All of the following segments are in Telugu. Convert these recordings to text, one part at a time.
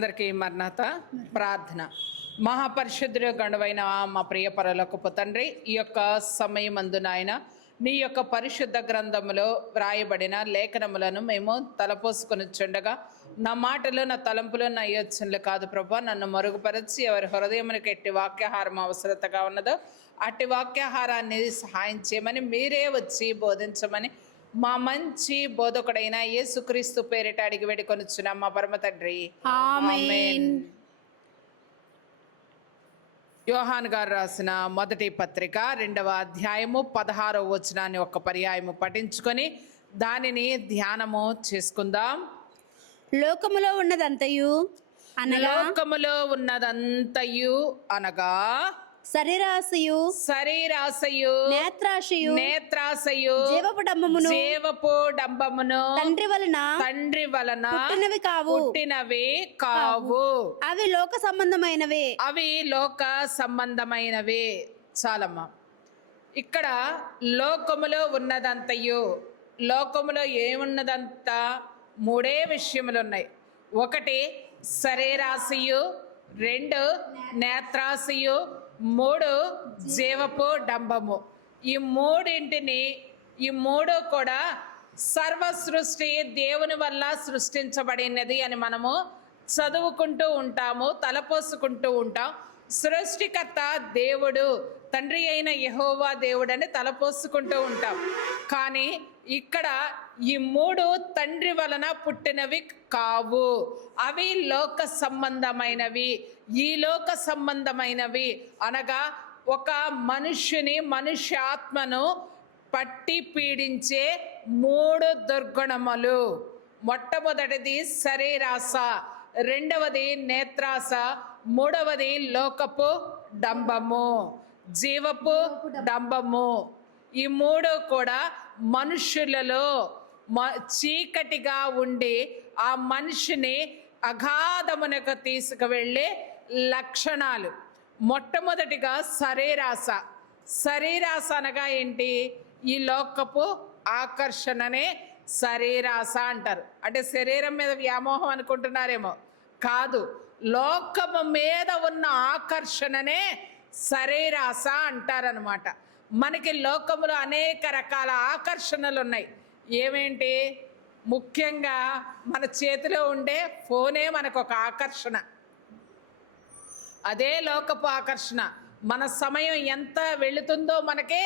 అందరికీ మరణాత ప్రార్థన. మహాపరిశుద్ధుడు గణువైన మా ప్రియ పరలోకపు తండ్రి, ఈ యొక్క సమయమందు నాయన నీ యొక్క పరిశుద్ధ గ్రంథములో వ్రాయబడిన లేఖనములను మేము తలపోసుకొని చుండగా నా మాటలు, నా తలంపులు, నా యోచనలు కాదు ప్రభా, నన్ను మరుగుపరిచి ఎవరి హృదయమునికి ఎట్టి వాక్యాహారం అవసరతగా ఉన్నదో అట్టి వాక్యాహారాన్ని సహాయం చేయమని, మీరే వచ్చి బోధించమని మా మంచి బోధకుడైన యేసుక్రీస్తు పేరిట అడిగి వేడుకొనుచున్నాం మా పరమ తండ్రి, ఆమేన్. యోహాన్ గారు రాసిన మొదటి పత్రిక 2వ అధ్యాయము 16వ వచనాన్ని ఒక పర్యాయము పఠించుకొని దానిని ధ్యానము చేసుకుందాం. లోకములో ఉన్నదంతయు అనగా శరీరాశయు నేత్రాశయు జీవపు డంబమును తండ్రి వలన పుట్టినవి కావు. అవి లోక సంబంధమైనవే. చాలమ్మా. ఇక్కడ లోకములో ఉన్నదంతయు, లోకములో ఏమున్నదంతా మూడే విషయములు ఉన్నాయి. ఒకటి శరీరాశయు, 2 నేత్రాశయు, 3 జీవపు డంబము. ఈ మూడు కూడా సర్వ సృష్టి దేవుని వల్ల సృష్టించబడినది అని మనము చదువుకుంటూ ఉంటాము, తలపోసుకుంటూ ఉంటాం. సృష్టికర్త దేవుడు, తండ్రి అయిన యెహోవా దేవుడు అని తలపోసుకుంటూ ఉంటాం. కానీ ఇక్కడ ఈ 3 తండ్రి వలన పుట్టినవి కావు. అవి లోక సంబంధమైనవి. ఈ లోక సంబంధమైనవి అనగా ఒక మనుష్య ఆత్మను పట్టి పీడించే 3 దుర్గుణములు. మొట్టమొదటిది శరీరాశ, 2వది నేత్రాశ, 3వది లోకపు డంబము, జీవపు డంబము. ఈ 3 కూడా మనుషులలో చీకటిగా ఉండి ఆ మనిషిని అగాధమునకు తీసుకువెళ్ళే లక్షణాలు. మొట్టమొదటిగా శరీరాశ అనగా ఏంటి? ఈ లోకపు ఆకర్షణనే శరీరాశ అంటారు. అంటే శరీరం మీద వ్యామోహం అనుకుంటున్నారేమో, కాదు. లోకము మీద ఉన్న ఆకర్షణనే శరీరాశ అంటారనమాట. మనకి లోకములో అనేక రకాల ఆకర్షణలు ఉన్నాయి. ఏమేంటి? ముఖ్యంగా మన చేతిలో ఉండే ఫోనే మనకు ఒక ఆకర్షణ. అదే లోకపు ఆకర్షణ. మన సమయం ఎంత వెళుతుందో మనకే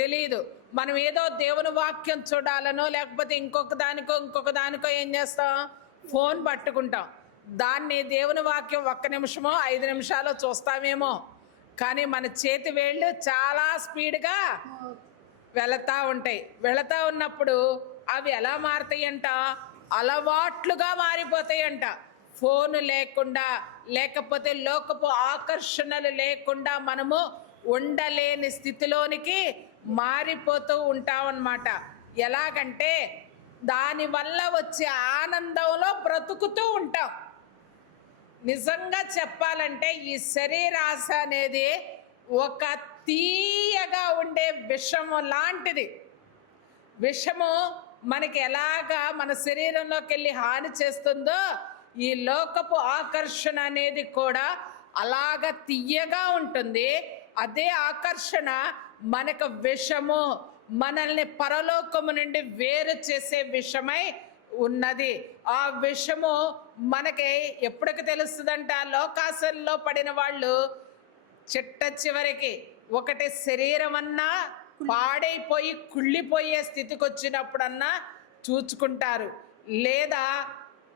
తెలియదు. మనం ఏదో దేవుని వాక్యం చూడాలనో లేకపోతే ఇంకొక దానికో ఏం చేస్తాం? ఫోన్ పట్టుకుంటాం. దాన్ని దేవుని వాక్యం 1 నిమిషమో 5 నిమిషాలో చూస్తామేమో, కానీ మన చేతి వేళ్ళు చాలా స్పీడ్గా వెళతా ఉన్నప్పుడు అవి ఎలా మారుతాయంట? అలవాట్లుగా మారిపోతాయంట. ఫోను లేకుండా, లేకపోతే లోకపు ఆకర్షణలు లేకుండా మనము ఉండలేని స్థితిలోనికి మారిపోతూ ఉంటామన్నమాట. ఎలాగంటే దానివల్ల వచ్చే ఆనందంలో బ్రతుకుతూ ఉంటాం. నిజంగా చెప్పాలంటే ఈ శరీరాశ అనేది ఒక తీయగా ఉండే విషము లాంటిది. విషము మనకి ఎలాగా మన శరీరంలోకి వెళ్ళి హాని చేస్తుందో, ఈ లోకపు ఆకర్షణ అనేది కూడా అలాగ తీయగా ఉంటుంది. అదే ఆకర్షణ మనకు విషము, మనల్ని పరలోకము నుండి వేరు చేసే విషమై ఉన్నది. ఆ విషము మనకి ఎప్పటికి తెలుస్తుందంట? లోకాశల్లో పడిన వాళ్ళు చిట్ట చివరికి ఒకటి శరీరం అన్నా పాడైపోయి కుళ్ళిపోయే స్థితికి వచ్చినప్పుడన్నా చూచుకుంటారు, లేదా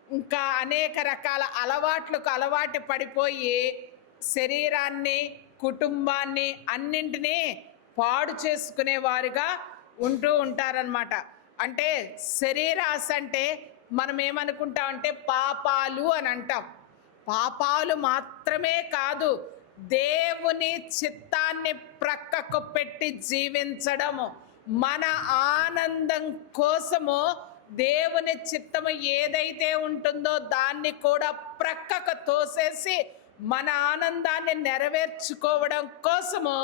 ఇంకా అనేక రకాల అలవాటు పడిపోయి శరీరాన్ని, కుటుంబాన్ని, అన్నింటినీ పాడు చేసుకునేవారుగా ఉంటూ ఉంటారనమాట. అంటే శరీరాశ అంటే మనం ఏమనుకుంటామంటే పాపాలు అని అంటాం. పాపాలు మాత్రమే కాదు, దేవుని చిత్తాన్ని ప్రక్కకు పెట్టి జీవించడము, మన ఆనందం కోసము దేవుని చిత్తము ఏదైతే ఉంటుందో దాన్ని కూడా ప్రక్కకు తోసేసి మన ఆనందాన్ని నెరవేర్చుకోవడం కోసము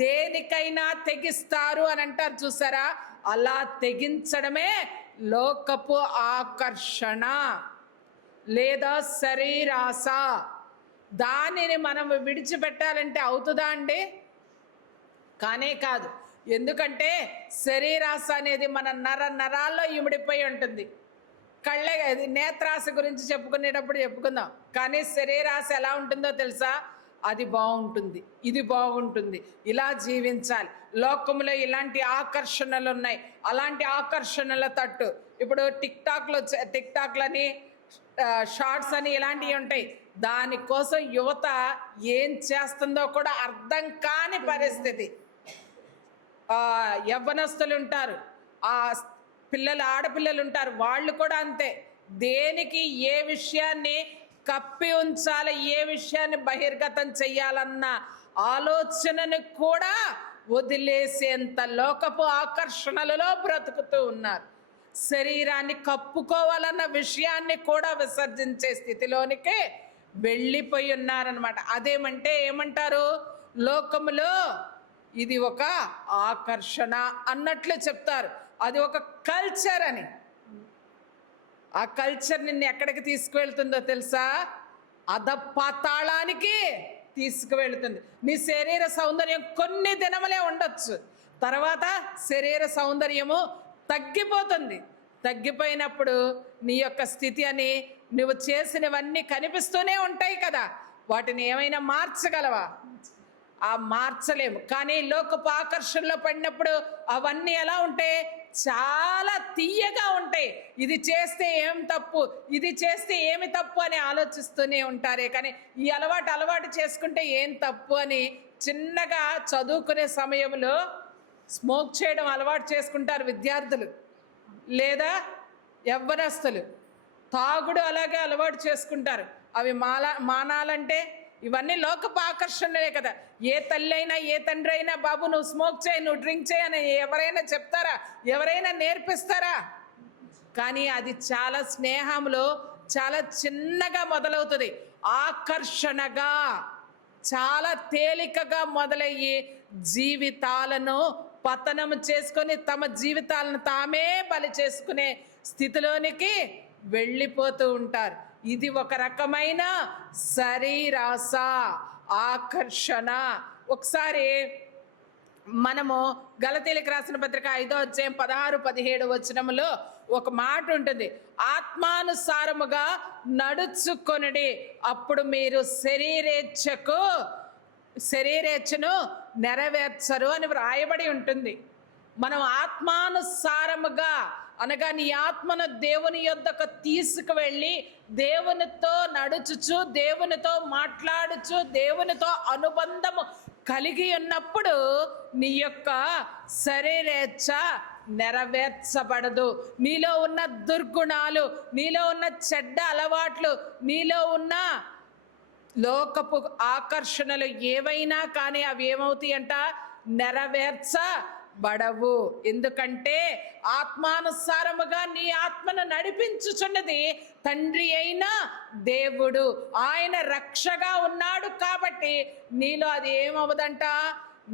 దేనికైనా తెగిస్తారు అని అంటారు చూసారా? అలా తెగించడమే లోకపు ఆకర్షణ. లేదా శరీరాశ. దానిని మనం విడిచిపెట్టాలంటే అవుతుందా అండి? కానే కాదు. ఎందుకంటే శరీరాశ అనేది మన నరాల్లో ఇమిడిపోయి ఉంటుంది. అది నేత్రాశ గురించి చెప్పుకునేటప్పుడు చెప్పుకుందాం. కానీ శరీరాశ ఎలా ఉంటుందో తెలుసా? అది బాగుంటుంది, ఇది బాగుంటుంది, ఇలా జీవించాలి. లోకంలో ఇలాంటి ఆకర్షణలు ఉన్నాయి. అలాంటి ఆకర్షణల తట్టు ఇప్పుడు టిక్టాక్లని షార్ట్స్ అని ఇలాంటివి ఉంటాయి. దానికోసం యువత ఏం చేస్తుందో కూడా అర్థం కాని పరిస్థితి. యవ్వనస్తులు ఉంటారు, ఆడపిల్లలు ఉంటారు, వాళ్ళు కూడా అంతే. దేనికి ఏ విషయాన్ని కప్పి ఉంచాలి, ఏ విషయాన్ని బహిర్గతం చెయ్యాలన్న ఆలోచనను కూడా వదిలేసేంత లోకపు ఆకర్షణలలో బ్రతుకుతూ ఉన్నారు. శరీరాన్ని కప్పుకోవాలన్న విషయాన్ని కూడా విసర్జించే స్థితిలోనికి వెళ్ళిపోయి ఉన్నారనమాట. అదేమంటే ఏమంటారు? లోకములో ఇది ఒక ఆకర్షణ అన్నట్లు చెప్తారు. అది ఒక కల్చర్ అని. ఆ కల్చర్ నిన్ను ఎక్కడికి తీసుకువెళ్తుందో తెలుసా? అధపాతాళానికి తీసుకువెళ్తుంది. నీ శరీర సౌందర్యం కొన్ని దినములే ఉండొచ్చు, తర్వాత శరీర సౌందర్యము తగ్గిపోతుంది. తగ్గిపోయినప్పుడు నీ యొక్క స్థితి అని నువ్వు చేసినవన్నీ కనిపిస్తూనే ఉంటాయి కదా. వాటిని ఏమైనా మార్చగలవా? మార్చలేము. కానీ లోకపు ఆకర్షణలో పడినప్పుడు అవన్నీ ఎలా ఉంటాయి? చాలా తీయగా ఉంటాయి. ఇది చేస్తే ఏం తప్పు, ఇది చేస్తే ఏమి తప్పు అని ఆలోచిస్తూనే ఉంటారే. కానీ ఈ అలవాటు చేసుకుంటే ఏం తప్పు అని చిన్నగా చదువుకునే సమయంలో స్మోక్ చేయడం అలవాటు చేసుకుంటారు విద్యార్థులు, లేదా యవ్వనస్తులు. తాగుడు అలాగే అలవాటు చేసుకుంటారు. అవి మానాలంటే ఇవన్నీ లోకపు ఆకర్షణలే కదా. ఏ తల్లి అయినా ఏ తండ్రి అయినా బాబు నువ్వు స్మోక్ చేయి, నువ్వు డ్రింక్ చేయని ఎవరైనా చెప్తారా? ఎవరైనా నేర్పిస్తారా? కానీ అది చాలా స్నేహంలో చాలా చిన్నగా మొదలవుతుంది. ఆకర్షణగా చాలా తేలికగా మొదలయ్యి జీవితాలను పతనం చేసుకొని తమ జీవితాలను తామే బలి చేసుకునే స్థితిలోనికి వెళ్ళిపోతూ ఉంటారు. ఇది ఒక రకమైన శరీరాశ, ఆకర్షణ. ఒకసారి మనము గలతీలకు రాసిన పత్రిక 5వ అధ్యాయం 16-17 వచనములో ఒక మాట ఉంటుంది. ఆత్మానుసారముగా నడుచుకొనుడి, అప్పుడు మీరు శరీరేచ్ఛను నెరవేర్చరు అని వ్రాయబడి ఉంటుంది. మనం ఆత్మానుసారముగా అనగా నీ ఆత్మను దేవుని యొద్దకు తీసుకువెళ్ళి దేవునితో నడుచుచు, దేవునితో మాట్లాడుచు, దేవునితో అనుబంధము కలిగి ఉన్నప్పుడు నీ యొక్క శరీరేచ్ఛ నెరవేర్చబడదు. నీలో ఉన్న దుర్గుణాలు, నీలో ఉన్న చెడ్డ అలవాట్లు, నీలో ఉన్న లోకపు ఆకర్షణలు ఏవైనా కానీ అవి ఏమవుతాయి అంట? నెరవేర్చబడవు. ఎందుకంటే ఆత్మానుసారముగా నీ ఆత్మను నడిపించుచున్నది తండ్రి అయిన దేవుడు. ఆయన రక్షగా ఉన్నాడు కాబట్టి నీలో అది ఏమవదంట?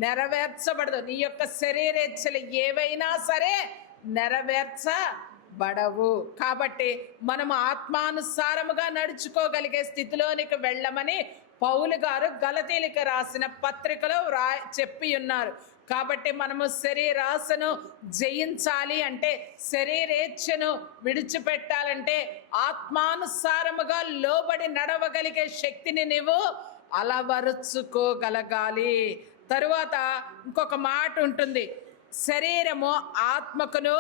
నెరవేర్చబడదు. నీ యొక్క శరీరేచ్ఛలు ఏవైనా సరే నెరవేర్చబడవు. కాబట్టి మనము ఆత్మానుసారముగా నడుచుకోగలిగే స్థితిలోనికి వెళ్ళమని పౌలు గారు గలతీలకు రాసిన పత్రికలో చెప్పి ఉన్నారు. కాబట్టి మనము శరీరాశను జయించాలి అంటే, శరీరేచ్ఛను విడిచిపెట్టాలంటే ఆత్మానుసారముగా లోబడి నడవగలిగే శక్తిని నీవు అలవరుచుకోగలగాలి. తరువాత ఇంకొక మాట ఉంటుంది, శరీరము ఆత్మకును,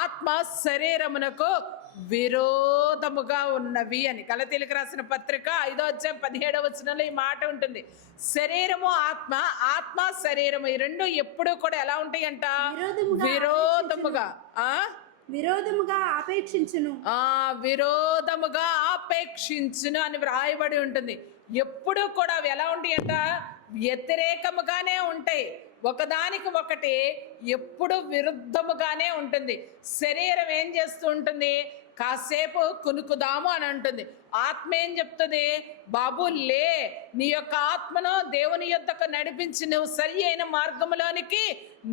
ఆత్మ శరీరమునకు విరోధముగా ఉన్నవి అని. గలతీలకు రాసిన పత్రిక 5వ అధ్యాయం 17వ వచనంలో ఈ మాట ఉంటుంది. శరీరము ఆత్మ, ఆత్మ శరీరము ఈ రెండు ఎప్పుడు కూడా ఎలా ఉంటాయి అంట? విరోధముగా ఆపేక్షించును అని వ్రాయబడి ఉంటుంది. ఎప్పుడు కూడా అవి ఎలా ఉంటాయి అంట? వ్యతిరేకముగానే ఉంటాయి. ఒకదానికి ఒకటి ఎప్పుడు విరుద్ధముగానే ఉంటుంది. శరీరం ఏం చేస్తూ ఉంటుంది? కాసేపు కునుకుదాము అని అంటుంది. ఆత్మ ఏం చెప్తుంది? బాబు లే, నీ యొక్క ఆత్మను దేవుని యొద్దకు నడిపించి నువ్వు సరి అయిన మార్గంలోనికి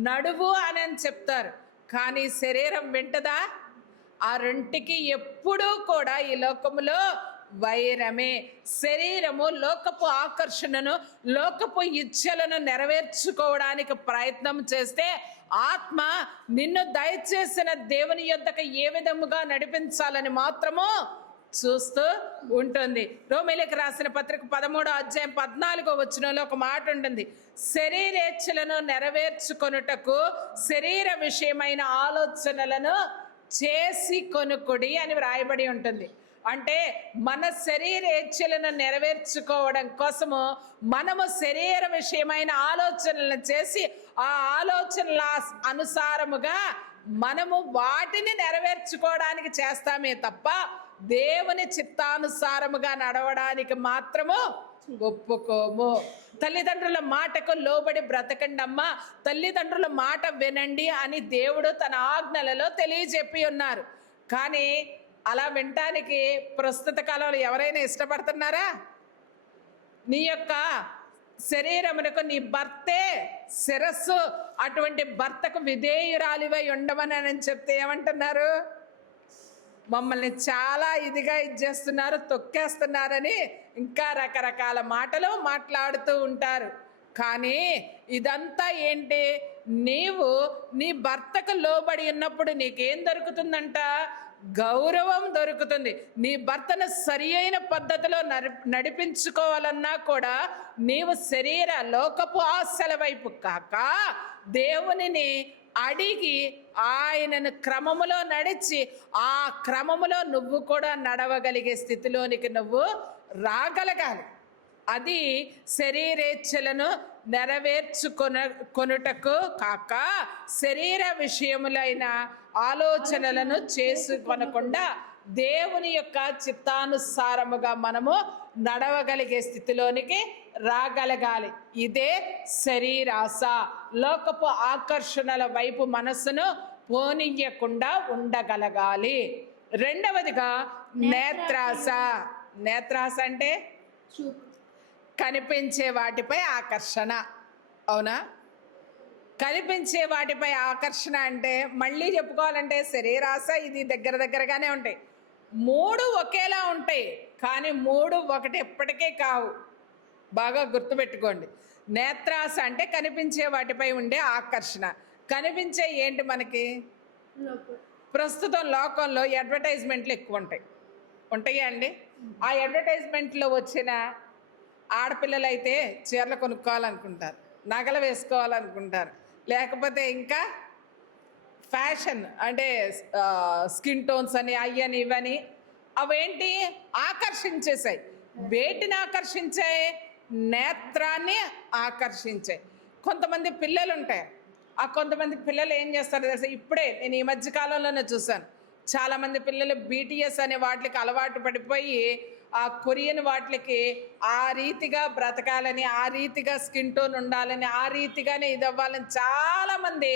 నడువు అని చెప్తారు. కానీ శరీరం వింటదా? ఆ రెంటికి ఎప్పుడూ కూడా ఈ లోకములో వైరమే. శరీరము లోకపు ఆకర్షణను, లోకపు ఇచ్ఛలను నెరవేర్చుకోవడానికి ప్రయత్నం చేస్తే ఆత్మ నిన్ను దయచేసిన దేవుని యొద్దకు ఏ విధముగా నడిపించాలని మాత్రము చూస్తూ ఉంటుంది. రోమీయులకు రాసిన పత్రిక 13వ అధ్యాయం 14వ వచనంలో ఒక మాట ఉంటుంది, శరీరేచ్ఛలను నెరవేర్చుకొనుటకు శరీర విషయమైన ఆలోచనలను చేసి కొనుకుడి అని వ్రాయబడి ఉంటుంది. అంటే మన శరీరేచ్ఛలను నెరవేర్చుకోవడం కోసము మనము శరీర విషయమైన ఆలోచనలను చేసి ఆ ఆలోచనల అనుసారముగా మనము వాటిని నెరవేర్చుకోవడానికి చేస్తామే తప్ప దేవుని చిత్తానుసారముగా నడవడానికి మాత్రము ఒప్పుకోము. తల్లిదండ్రుల మాటకు లోబడి బ్రతకండి అమ్మా, తల్లిదండ్రుల మాట వినండి అని దేవుడు తన ఆజ్ఞలలో తెలియజెప్పి ఉన్నారు. కానీ అలా వినటానికి ప్రస్తుత కాలంలో ఎవరైనా ఇష్టపడుతున్నారా? నీ యొక్క శరీరమునకు నీ భర్తే శిరస్సు, అటువంటి భర్తకు విధేయురాలివై ఉండమని చెప్తే ఏమంటున్నారు? మమ్మల్ని చాలా ఇదిగా ఇచ్చేస్తున్నారు, తొక్కేస్తున్నారని ఇంకా రకరకాల మాటలు మాట్లాడుతూ ఉంటారు. కానీ ఇదంతా ఏంటి? నీవు నీ భర్తకు లోబడి ఉన్నప్పుడు నీకేం దొరుకుతుందంట? గౌరవం దొరుకుతుంది. నీ భర్తను సరి అయిన పద్ధతిలో నడిపించుకోవాలన్నా కూడా నీవు శరీర లోకపు ఆశల వైపు కాక దేవునిని అడిగి ఆయనను క్రమములో నడిచి ఆ క్రమములో నువ్వు కూడా నడవగలిగే స్థితిలోనికి నువ్వు రాగలగాలి. అది శరీరేచ్ఛలను నెరవేర్చుకొనుటకు కాక శరీర విషయములైన ఆలోచనలను చేసుకొనకుండా దేవుని యొక్క చిత్తానుసారముగా మనము నడవగలిగే స్థితిలోనికి రాగలగాలి. ఇదే శరీరాశ. లోకపు ఆకర్షణల వైపు మనస్సును పోనీయకుండా ఉండగలగాలి. రెండవదిగా నేత్రాశ. నేత్రాశ అంటే కనిపించే వాటిపై ఆకర్షణ. అవునా? కనిపించే వాటిపై ఆకర్షణ అంటే మళ్ళీ చెప్పుకోవాలంటే శరీరాశ ఇది దగ్గరగానే ఉంటాయి. మూడు ఒకేలా ఉంటాయి కానీ మూడు ఒకటి ఎప్పటికే కావు. బాగా గుర్తుపెట్టుకోండి. నేత్రాశ అంటే కనిపించే వాటిపై ఉండే ఆకర్షణ. కనిపించే ఏంటి మనకి? ప్రస్తుతం లోకంలో అడ్వర్టైజ్మెంట్లు ఎక్కువ ఉంటాయి అండి. ఆ అడ్వర్టైజ్మెంట్లో వచ్చిన ఆడపిల్లలు అయితే చీరలు కొనుక్కోవాలనుకుంటారు, నగలు వేసుకోవాలనుకుంటారు, లేకపోతే ఇంకా ఫ్యాషన్ అంటే స్కిన్ టోన్స్ అని అయ్యని ఇవని అవేంటి ఆకర్షించేసాయి. వేటిని ఆకర్షించాయి? నేత్రాన్ని ఆకర్షించాయి. కొంతమంది పిల్లలు ఉంటాయి. ఆ కొంతమంది పిల్లలు ఏం చేస్తారు తెలుసా? ఇప్పుడే నేను ఈ మధ్య కాలంలోనే చూశాను. చాలామంది పిల్లలు బీటీఎస్ అనే వాటికి అలవాటు పడిపోయి ఆ కొరియన్ వాటికి ఆ రీతిగా బ్రతకాలని, ఆ రీతిగా స్కిన్ టోన్ ఉండాలని, ఆ రీతిగానే ఇది అవ్వాలని చాలామంది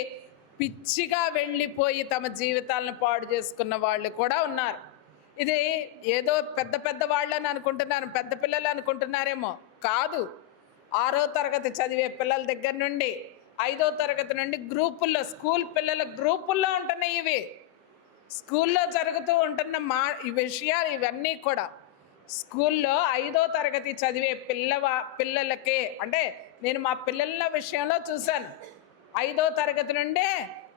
పిచ్చిగా వెళ్ళిపోయి తమ జీవితాలను పాడు చేసుకున్న వాళ్ళు కూడా ఉన్నారు. ఇది ఏదో పెద్ద వాళ్ళని అనుకుంటున్నారు, పెద్ద పిల్లలు అనుకుంటున్నారేమో. కాదు. 6వ తరగతి చదివే పిల్లల దగ్గర నుండి 5వ తరగతి నుండి గ్రూపుల్లో, స్కూల్ పిల్లల గ్రూపుల్లో ఉంటున్నాయి ఇవి. స్కూల్లో జరుగుతూ ఉంటున్న ఈ విషయాలు ఇవన్నీ కూడా స్కూల్లో 5వ తరగతి చదివే పిల్లలకే, అంటే నేను మా పిల్లల విషయంలో చూశాను. 5వ తరగతి నుండే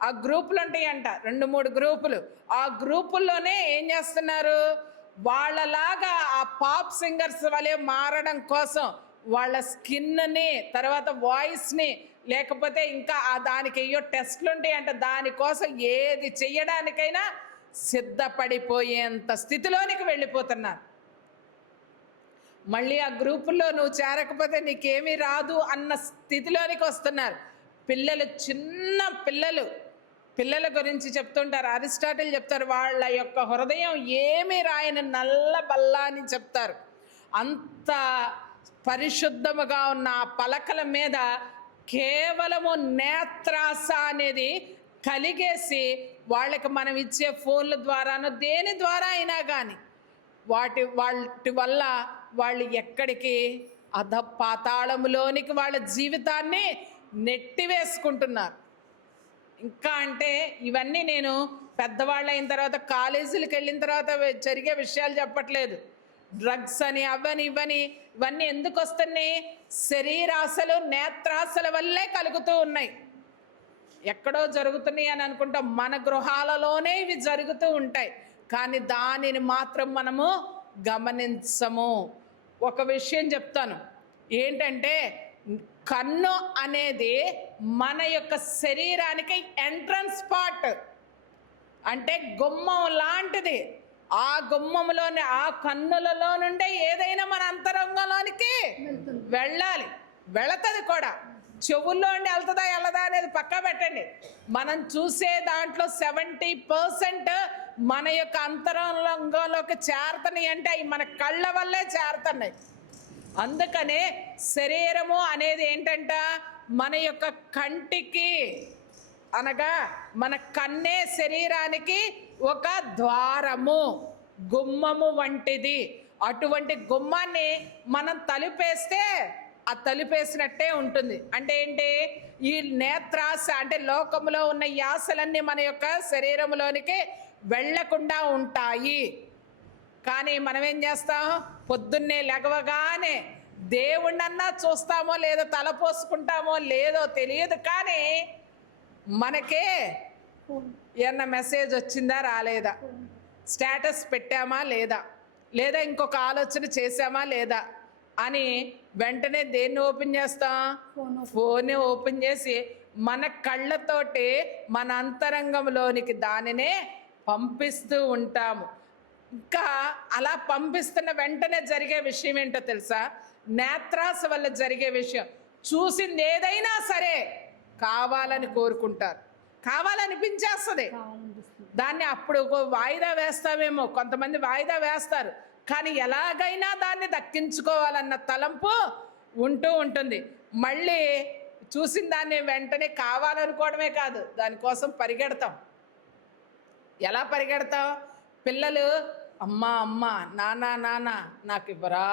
ఆ గ్రూపులు ఉంటాయంట, 2-3 గ్రూపులు. ఆ గ్రూపుల్లోనే ఏం చేస్తున్నారు? వాళ్ళలాగా ఆ పాప్ సింగర్స్ వలె మారడం కోసం వాళ్ళ స్కిన్ని, తర్వాత వాయిస్ని, లేకపోతే ఇంకా దానికి ఏయో టెస్ట్లు ఉంటాయంట, దానికోసం ఏది చెయ్యడానికైనా సిద్ధపడిపోయేంత స్థితిలోనికి వెళ్ళిపోతున్నారు. మళ్ళీ ఆ గ్రూపుల్లో నువ్వు చేరకపోతే నీకేమీ రాదు అన్న స్థితిలోనికి వస్తున్నారు పిల్లలు. చిన్న పిల్లల గురించి చెప్తుంటారు. అరిస్టాటిల్ చెప్తారు, వాళ్ళ యొక్క హృదయం ఏమీ రాయని నల్ల బల్ల అని చెప్తారు. అంత పరిశుద్ధముగా ఉన్న ఆ పలకల మీద కేవలము నేత్రాశ అనేది కలిగేసి వాళ్ళకి మనం ఇచ్చే ఫోన్ల ద్వారానో దేని ద్వారా అయినా కానీ వాటి వల్ల వాళ్ళు ఎక్కడికి పాతాళములోనికి వాళ్ళ జీవితాన్ని నెట్టివేసుకుంటున్నారు. ఇంకా అంటే ఇవన్నీ నేను పెద్దవాళ్ళు అయిన తర్వాత కాలేజీలకు వెళ్ళిన తర్వాత జరిగే విషయాలు చెప్పట్లేదు. డ్రగ్స్ అని అవని ఇవని ఇవన్నీ ఎందుకు వస్తున్నాయి? శరీరాశలు నేత్రాశల వల్లే కలుగుతూ ఉన్నాయి. ఎక్కడో జరుగుతున్నాయి అని అనుకుంటాం, మన గృహాలలోనే ఇవి జరుగుతూ ఉంటాయి, కానీ దానిని మాత్రం మనము గమనించము. ఒక విషయం చెప్తాను ఏంటంటే, కన్ను అనేది మన యొక్క శరీరానికి ఎంట్రన్స్ పార్ట్, అంటే గుమ్మం లాంటిది. ఆ గుమ్మంలోనే, ఆ కన్నులలో నుండే ఏదైనా మన అంతరంగంలోనికి వెళ్ళాలి, వెళుతుంది కూడా. చెవుల్లో ఉండి వెళ్తుందా వెళ్ళదా అనేది పక్క పెట్టండి. మనం చూసే దాంట్లో 70% మన యొక్క అంతరంగంలోకి చేరుతున్నాయి అంటే అవి మన కళ్ళ వల్లే చేరుతున్నాయి. అందుకనే శరీరము అనేది ఏంటంట, మన యొక్క కంటికి అనగా మన కన్నే శరీరానికి ఒక ద్వారము, గుమ్మము వంటిది. అటువంటి గుమ్మాన్ని మనం తలుపేస్తే ఆ తలుపేసినట్టే ఉంటుంది. అంటే ఏంటి? ఈ నేత్రాశ అంటే లోకములో ఉన్న ఈ ఆశలన్నీ మన యొక్క శరీరంలోనికి వెళ్లకుండా ఉంటాయి. కానీ మనం ఏం చేస్తాం? పొద్దున్నే లెగవగానే దేవుణ్ణన్నా చూస్తామో లేదో, తలపోసుకుంటామో లేదో తెలియదు, కానీ మనకే ఏమన్నా మెసేజ్ వచ్చిందా రాలేదా, స్టేటస్ పెట్టామా లేదా, లేదా ఇంకొక ఆలోచన చేసామా లేదా అని వెంటనే దేన్ని ఓపెన్ చేస్తాం? ఫోన్ ఓపెన్ చేసి మన కళ్ళతోటి మన అంతరంగంలోనికి దానినే పంపిస్తూ ఉంటాము. ఇంకా అలా పంపిస్తున్న వెంటనే జరిగే విషయం ఏంటో తెలుసా? నేత్రాశ వల్ల జరిగే విషయం, చూసింది ఏదైనా సరే కావాలని కోరుకుంటారు, కావాలనిపించేస్తుంది. దాన్ని అప్పుడు వాయిదా వేస్తామేమో, కొంతమంది వాయిదా వేస్తారు, కానీ ఎలాగైనా దాన్ని దక్కించుకోవాలన్న తలంపు ఉంటూ ఉంటుంది. మళ్ళీ చూసిన దాన్ని వెంటనే కావాలనుకోవడమే కాదు, దానికోసం పరిగెడతాం. ఎలా పరిగెడతాం? పిల్లలు అమ్మ అమ్మ, నాన్న నాన్న నాకు ఇవ్వరా.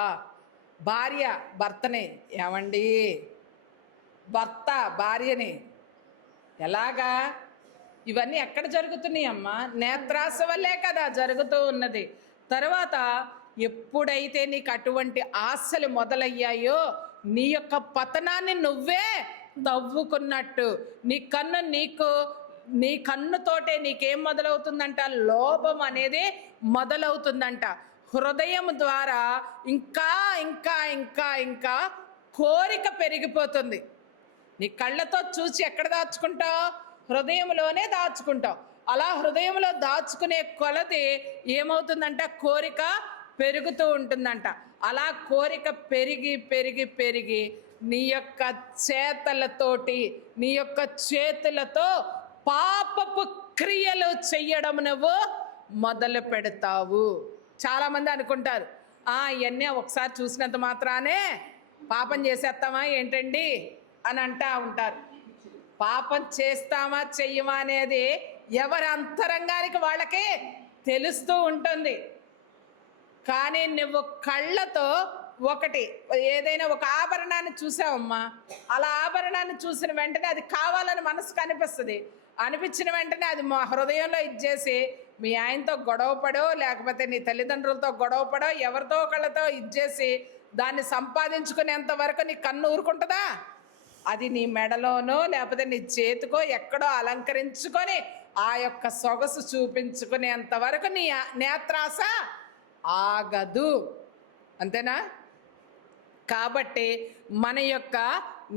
భార్య భర్తని, ఏమండి, భర్త భార్యని. ఎలాగా? ఇవన్నీ ఎక్కడ జరుగుతున్నాయి అమ్మా? నేత్రాశ వల్లే కదా జరుగుతూ ఉన్నది. తర్వాత ఎప్పుడైతే నీకు అటువంటి ఆశలు మొదలయ్యాయో, నీ యొక్క పతనాన్ని నువ్వే తవ్వుకున్నట్టు. నీ కన్నుతోటే నీకేం మొదలవుతుందంట? లోభం అనేది మొదలవుతుందంట. హృదయం ద్వారా ఇంకా ఇంకా ఇంకా ఇంకా కోరిక పెరిగిపోతుంది. నీ కళ్ళతో చూసి ఎక్కడ దాచుకుంటావు? హృదయంలోనే దాచుకుంటావు. అలా హృదయంలో దాచుకునే కొలది ఏమవుతుందంట? కోరిక పెరుగుతూ ఉంటుందంట. అలా కోరిక పెరిగి పెరిగి పెరిగి నీ యొక్క చేతలతోటి, నీ యొక్క చేతులతో పాపపు క్రియలు చెయ్యడం నువ్వు మొదలు పెడతావు. చాలామంది అనుకుంటారు, ఇవన్నీ ఒకసారి చూసినంత మాత్రానే పాపం చేసేస్తామా ఏంటండి అని అంటా ఉంటారు. పాపం చేస్తామా చెయ్యమా అనేది ఎవరి అంతరంగానికి వాళ్ళకి తెలుస్తూ ఉంటుంది. కానీ నువ్వు కళ్ళతో ఒకటి ఏదైనా ఒక ఆభరణాన్ని చూసావమ్మా, అలా ఆభరణాన్ని చూసిన వెంటనే అది కావాలని మనసుకు అనిపిస్తుంది. అనిపించిన వెంటనే అది మా హృదయంలో ఇచ్చేసి మీ ఆయనతో గొడవపడో, లేకపోతే నీ తల్లిదండ్రులతో గొడవపడో, ఎవరితో ఒకళ్ళతో ఇచ్చేసి దాన్ని సంపాదించుకునేంత వరకు నీ కన్ను ఊరుకుంటుందా? అది నీ మెడలోనో లేకపోతే నీ చేతికో ఎక్కడో అలంకరించుకొని ఆ యొక్క సొగసు చూపించుకునేంత వరకు నీ నేత్రాశ ఆగదు. అంతేనా? కాబట్టి మన యొక్క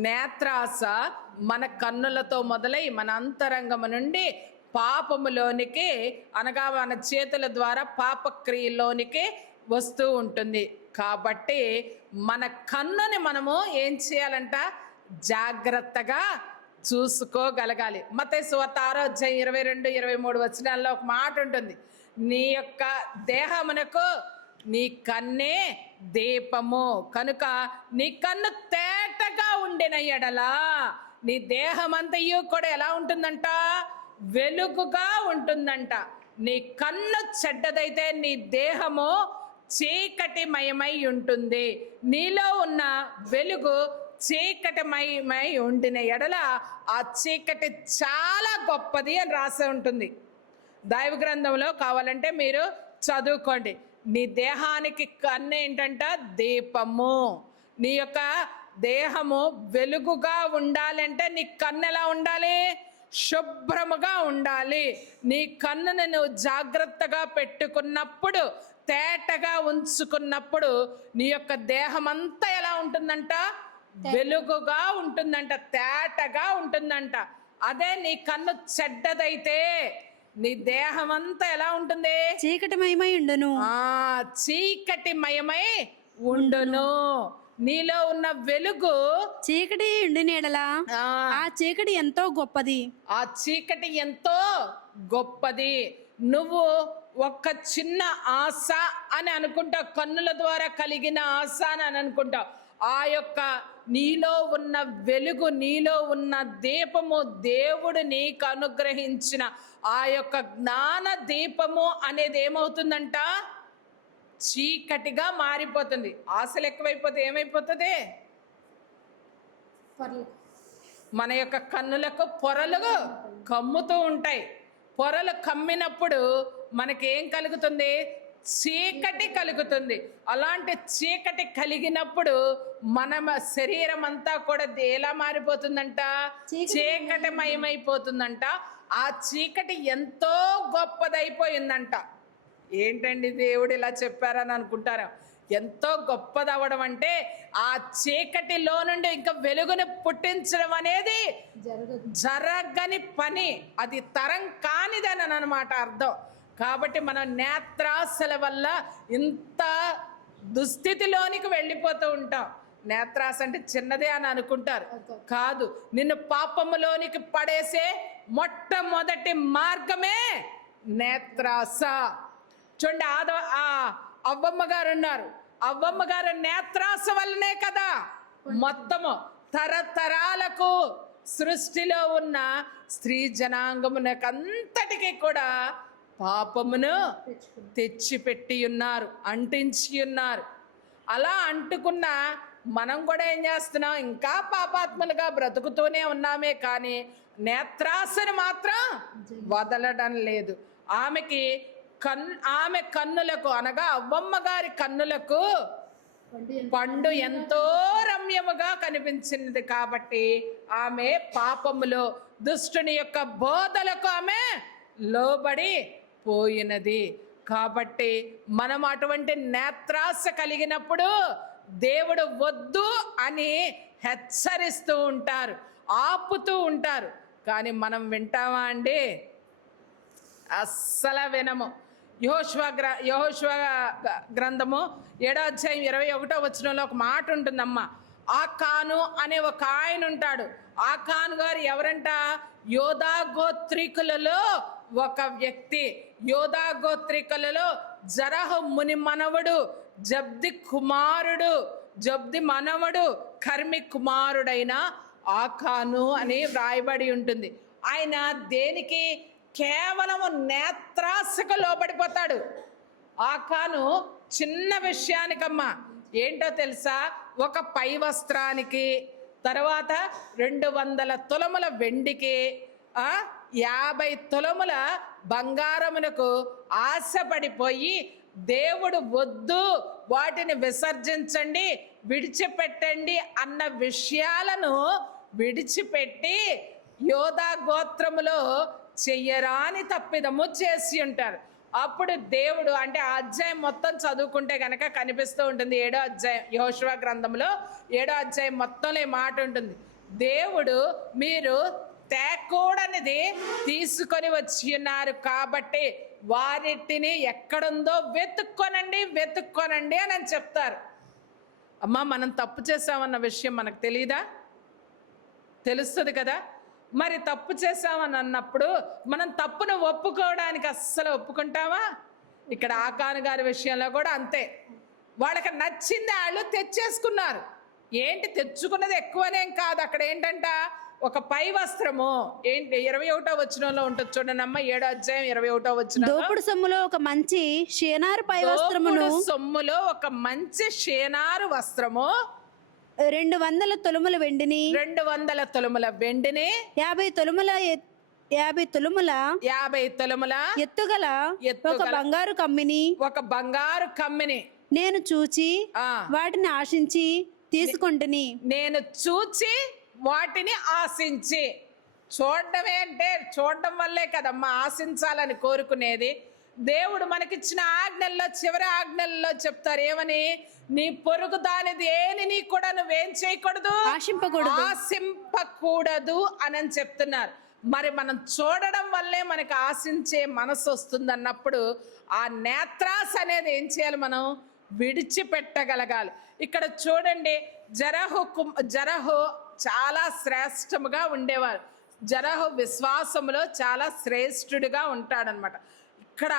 నేత్రాశ మన కన్నులతో మొదలై మన అంతరంగము నుండి పాపములోనికి, అనగా మన చేతుల ద్వారా పాపక్రియలోనికి వస్తూ ఉంటుంది. కాబట్టి మన కన్నుని మనము ఏం చేయాలంట? జాగ్రత్తగా చూసుకోగలగాలి. మత్తయి సువార్త 6:22-23 వచనాల్లో ఒక మాట ఉంటుంది, నీ యొక్క దేహమునకు నీ కన్నే దీపము కనుక నీ కన్ను తేటగా ఉండిన ఎడలా నీ దేహమంతయు కూడా ఎలా ఉంటుందంట? వెలుగుగా ఉంటుందంట. నీ కన్ను చెడ్డదైతే నీ దేహము చీకటిమయమై ఉంటుంది. నీలో ఉన్న వెలుగు చీకటిమయమై ఉండిన ఎడల ఆ చీకటి చాలా గొప్పది అని రాసి ఉంటుంది దైవ గ్రంథంలో. కావాలంటే మీరు చదువుకోండి. నీ దేహానికి కన్ను ఏంటంట? దీపము. నీ యొక్క దేహము వెలుగుగా ఉండాలంటే నీ కన్ను ఎలా ఉండాలి? శుభ్రముగా ఉండాలి. నీ కన్నును నువ్వు జాగ్రత్తగా పెట్టుకున్నప్పుడు, తేటగా ఉంచుకున్నప్పుడు నీ యొక్క దేహం అంతా ఎలా ఉంటుందంట? వెలుగుగా ఉంటుందంట, తేటగా ఉంటుందంట. అదే నీ కన్ను చెడ్డదైతే నీ దేహం అంతా ఎలా ఉంటుంది? చీకటిమయమై ఉండును. చీకటిమయమై ఉండును. నీలో ఉన్న వెలుగు చీకటి ఉండిన ఎడల ఆ చీకటి ఎంతో గొప్పది. ఆ చీకటి ఎంతో గొప్పది. నువ్వు ఒక్క చిన్న ఆశ అని అనుకుంటావు, కన్నుల ద్వారా కలిగిన ఆశ అని అనుకుంటావు. ఆ యొక్క నీలో ఉన్న వెలుగు, నీలో ఉన్న దీపము, దేవుడు నీకు అనుగ్రహించిన ఆ యొక్క జ్ఞాన దీపము అనేది ఏమవుతుందంట? చీకటిగా మారిపోతుంది. ఆశలు ఎక్కువైపోతే ఏమైపోతుంది? మన యొక్క కన్నులకు పొరలు కమ్ముతూ ఉంటాయి. పొరలు కమ్మినప్పుడు మనకేం కలుగుతుంది? చీకటి కలుగుతుంది. అలాంటి చీకటి కలిగినప్పుడు మన శరీరం అంతా కూడా ఎలా మారిపోతుందంట? చీకటిమయమైపోతుందంట. ఆ చీకటి ఎంతో గొప్పదైపోయిందంట. ఏంటండి దేవుడు ఇలా చెప్పారని అనుకుంటారా? ఎంతో గొప్పదవడం అంటే ఆ చీకటిలో నుండి ఇంకా వెలుగుని పుట్టించడం అనేది జరగని పని, అది తరం కానిదని అన్నమాట అర్థం. కాబట్టి మన నేత్రాశల వల్ల ఇంత దుస్థితిలోనికి వెళ్ళిపోతూ ఉంటాం. నేత్రాశ అంటే చిన్నదే అని అనుకుంటారు, కాదు. నిన్ను పాపములోనికి పడేసే మొట్టమొదటి మార్గమే నేత్రాశ. చూడండి, అవ్వమ్మ గారు ఉన్నారు. అవ్వమ్మ గారు నేత్రాశ వల్లనే కదా మొత్తము తరతరాలకు సృష్టిలో ఉన్న స్త్రీ జనాంగమునకంతటికి కూడా పాపమును తెచ్చిపెట్టి ఉన్నారు, అంటించి ఉన్నారు. అలా అంటుకున్న మనం కూడా ఏం చేస్తున్నాం? ఇంకా పాపాత్మలుగా బ్రతుకుతూనే ఉన్నామే, కానీ నేత్రాశను మాత్రం వదలడం లేదు. ఆమె కన్నులకు అనగా అవ్వమ్మ గారి కన్నులకు పండు ఎంతో రమ్యముగా కనిపించింది. కాబట్టి ఆమె పాపములో దుష్టుని యొక్క బోధలకు ఆమె లోబడి పోయినది. కాబట్టి మనం అటువంటి నేత్రాశ కలిగినప్పుడు దేవుడు వద్దు అని హెచ్చరిస్తూ ఉంటారు, ఆపుతూ ఉంటారు. కానీ మనం అండి? అస్సలు వినము. యెహోషువ గ్రంథము 7వ అధ్యాయం 21వ వచనంలో ఒక మాట ఉంటుందమ్మా. ఆకాను అనే ఒక ఆయన ఉంటాడు. ఆకాను గారు ఎవరంట? యోధా గోత్రికులలో ఒక వ్యక్తి. యోధా గోత్రికులలో జరహు ముని మనవడు, జబ్ది మనవడు, కర్మి కుమారుడైన ఆకాను అని వ్రాయబడి ఉంటుంది. ఆయన దేనికి? కేవలము నేత్రాశకు లోబడిపోతాడు. ఆకాను చిన్న విషయానికమ్మా, ఏంటో తెలుసా? ఒక పై వస్త్రానికి, తర్వాత 200 తులముల వెండికి, 50 తులముల బంగారమునకు ఆశపడిపోయి దేవుడు వద్దు, వాటిని విసర్జించండి, విడిచిపెట్టండి అన్న విషయాలను విడిచిపెట్టి యోధా గోత్రములో చెయ్యరాని తప్పిదము చేసి ఉంటారు. అప్పుడు దేవుడు, అంటే ఆ అధ్యాయం మొత్తం చదువుకుంటే గనక కనిపిస్తూ ఉంటుంది. 7వ అధ్యాయం యెహోషువ గ్రంథంలో 7వ అధ్యాయం మొత్తంలో ఈ మాట ఉంటుంది. దేవుడు మీరు తేకూడనిది తీసుకొని వచ్చి ఉన్నారు కాబట్టి వారిటిని ఎక్కడుందో వెతుక్కొనండి అని చెప్తారు. అమ్మా, మనం తప్పు చేసామన్న విషయం మనకు తెలియదా? తెలుస్తుంది కదా. మరి తప్పు చేసామని అన్నప్పుడు మనం తప్పును ఒప్పుకోవడానికి అస్సలు ఒప్పుకుంటావా? ఇక్కడ ఆకాను గారి విషయంలో కూడా అంతే. వాళ్ళకి నచ్చింది వాళ్ళు తెచ్చేసుకున్నారు. ఏంటి తెచ్చుకున్నది ఎక్కువనేం కాదు. అక్కడ ఏంటంట? ఒక పై వస్త్రము. ఏంటి 21వ వచనంలో ఉంటుంది చూడండమ్మా, 7వ అధ్యాయం 21వ వచనం. దోపుడు సొమ్ములో ఒక మంచి షేనారు పై వస్త్రమును, సొమ్ములో ఒక మంచి షేనారు వస్త్రము, 200 తులముల వెండిని, 200 తులముల వెండిని, 50 తులముల 50 తులముల 50 తులముల ఎత్తుగల ఒక బంగారు కమ్మిని ఒక బంగారు కమ్మిని నేను చూచి ఆ వాటిని ఆశించి తీసుకుంటుని. నేను చూచి వాటిని ఆశించి. చూడడమే అంటే చూడడం వల్లే కదమ్మా ఆశించాలని కోరుకునేది. దేవుడు మనకిచ్చిన ఆజ్ఞల్లో చివరి ఆజ్ఞల్లో చెప్తారు ఏమని, నీ పొరుగు దాని దేనిని కూడా నువ్వేం చేయకూడదు, ఆశింపకూడదు అని చెప్తున్నారు. మరి మనం చూడడం వల్లే మనకి ఆశించే మనసు వస్తుంది అన్నప్పుడు ఆ నేత్రాస అనేది ఏం చేయాలి, మనం విడిచిపెట్టగలగాలి. ఇక్కడ చూడండి, జరహు చాలా శ్రేష్టముగా ఉండేవారు. జరహు విశ్వాసములో చాలా శ్రేష్ఠుడిగా ఉంటాడనమాట. ఇక్కడ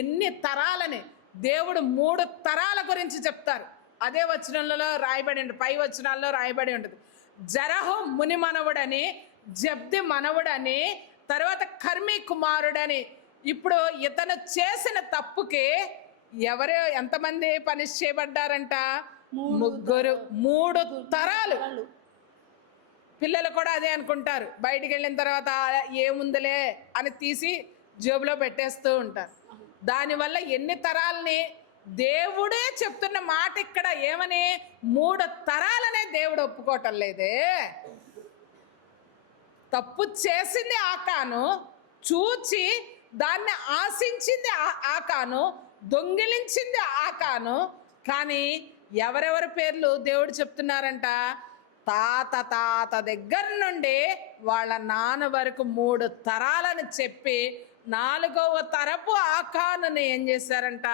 ఎన్ని తరాలని దేవుడు 3 తరాల గురించి చెప్తారు. అదే వచనంలో రాయబడి ఉంటుంది, పై వచనాల్లో రాయబడి ఉంటుంది. జరహు ముని మనవుడని, జబ్ది మనవుడని, తర్వాత కర్మి కుమారుడని. ఇప్పుడు ఇతను చేసిన తప్పుకి ఎంతమంది పనిష్ చేయబడ్డారంట? 3 తరాలు. పిల్లలు కూడా అదే అనుకుంటారు, బయటికి వెళ్ళిన తర్వాత ఏముందిలే అని తీసి జేబులో పెట్టేస్తూ ఉంటారు. దానివల్ల ఎన్ని తరాలని దేవుడే చెప్తున్న మాట ఇక్కడ ఏమని, 3 తరాలనే దేవుడు ఒప్పుకోవటం లేదే. తప్పు చేసింది ఆకాను, చూచి దాన్ని ఆశించింది ఆకాను, దొంగిలించింది ఆకాను. కానీ ఎవరెవరి పేర్లు దేవుడు చెప్తున్నారంట, తాత దగ్గర నుండి వాళ్ళ నాన్న వరకు 3 తరాలని చెప్పి 4వ తరపు ఆకానుని ఏం చేశారంట,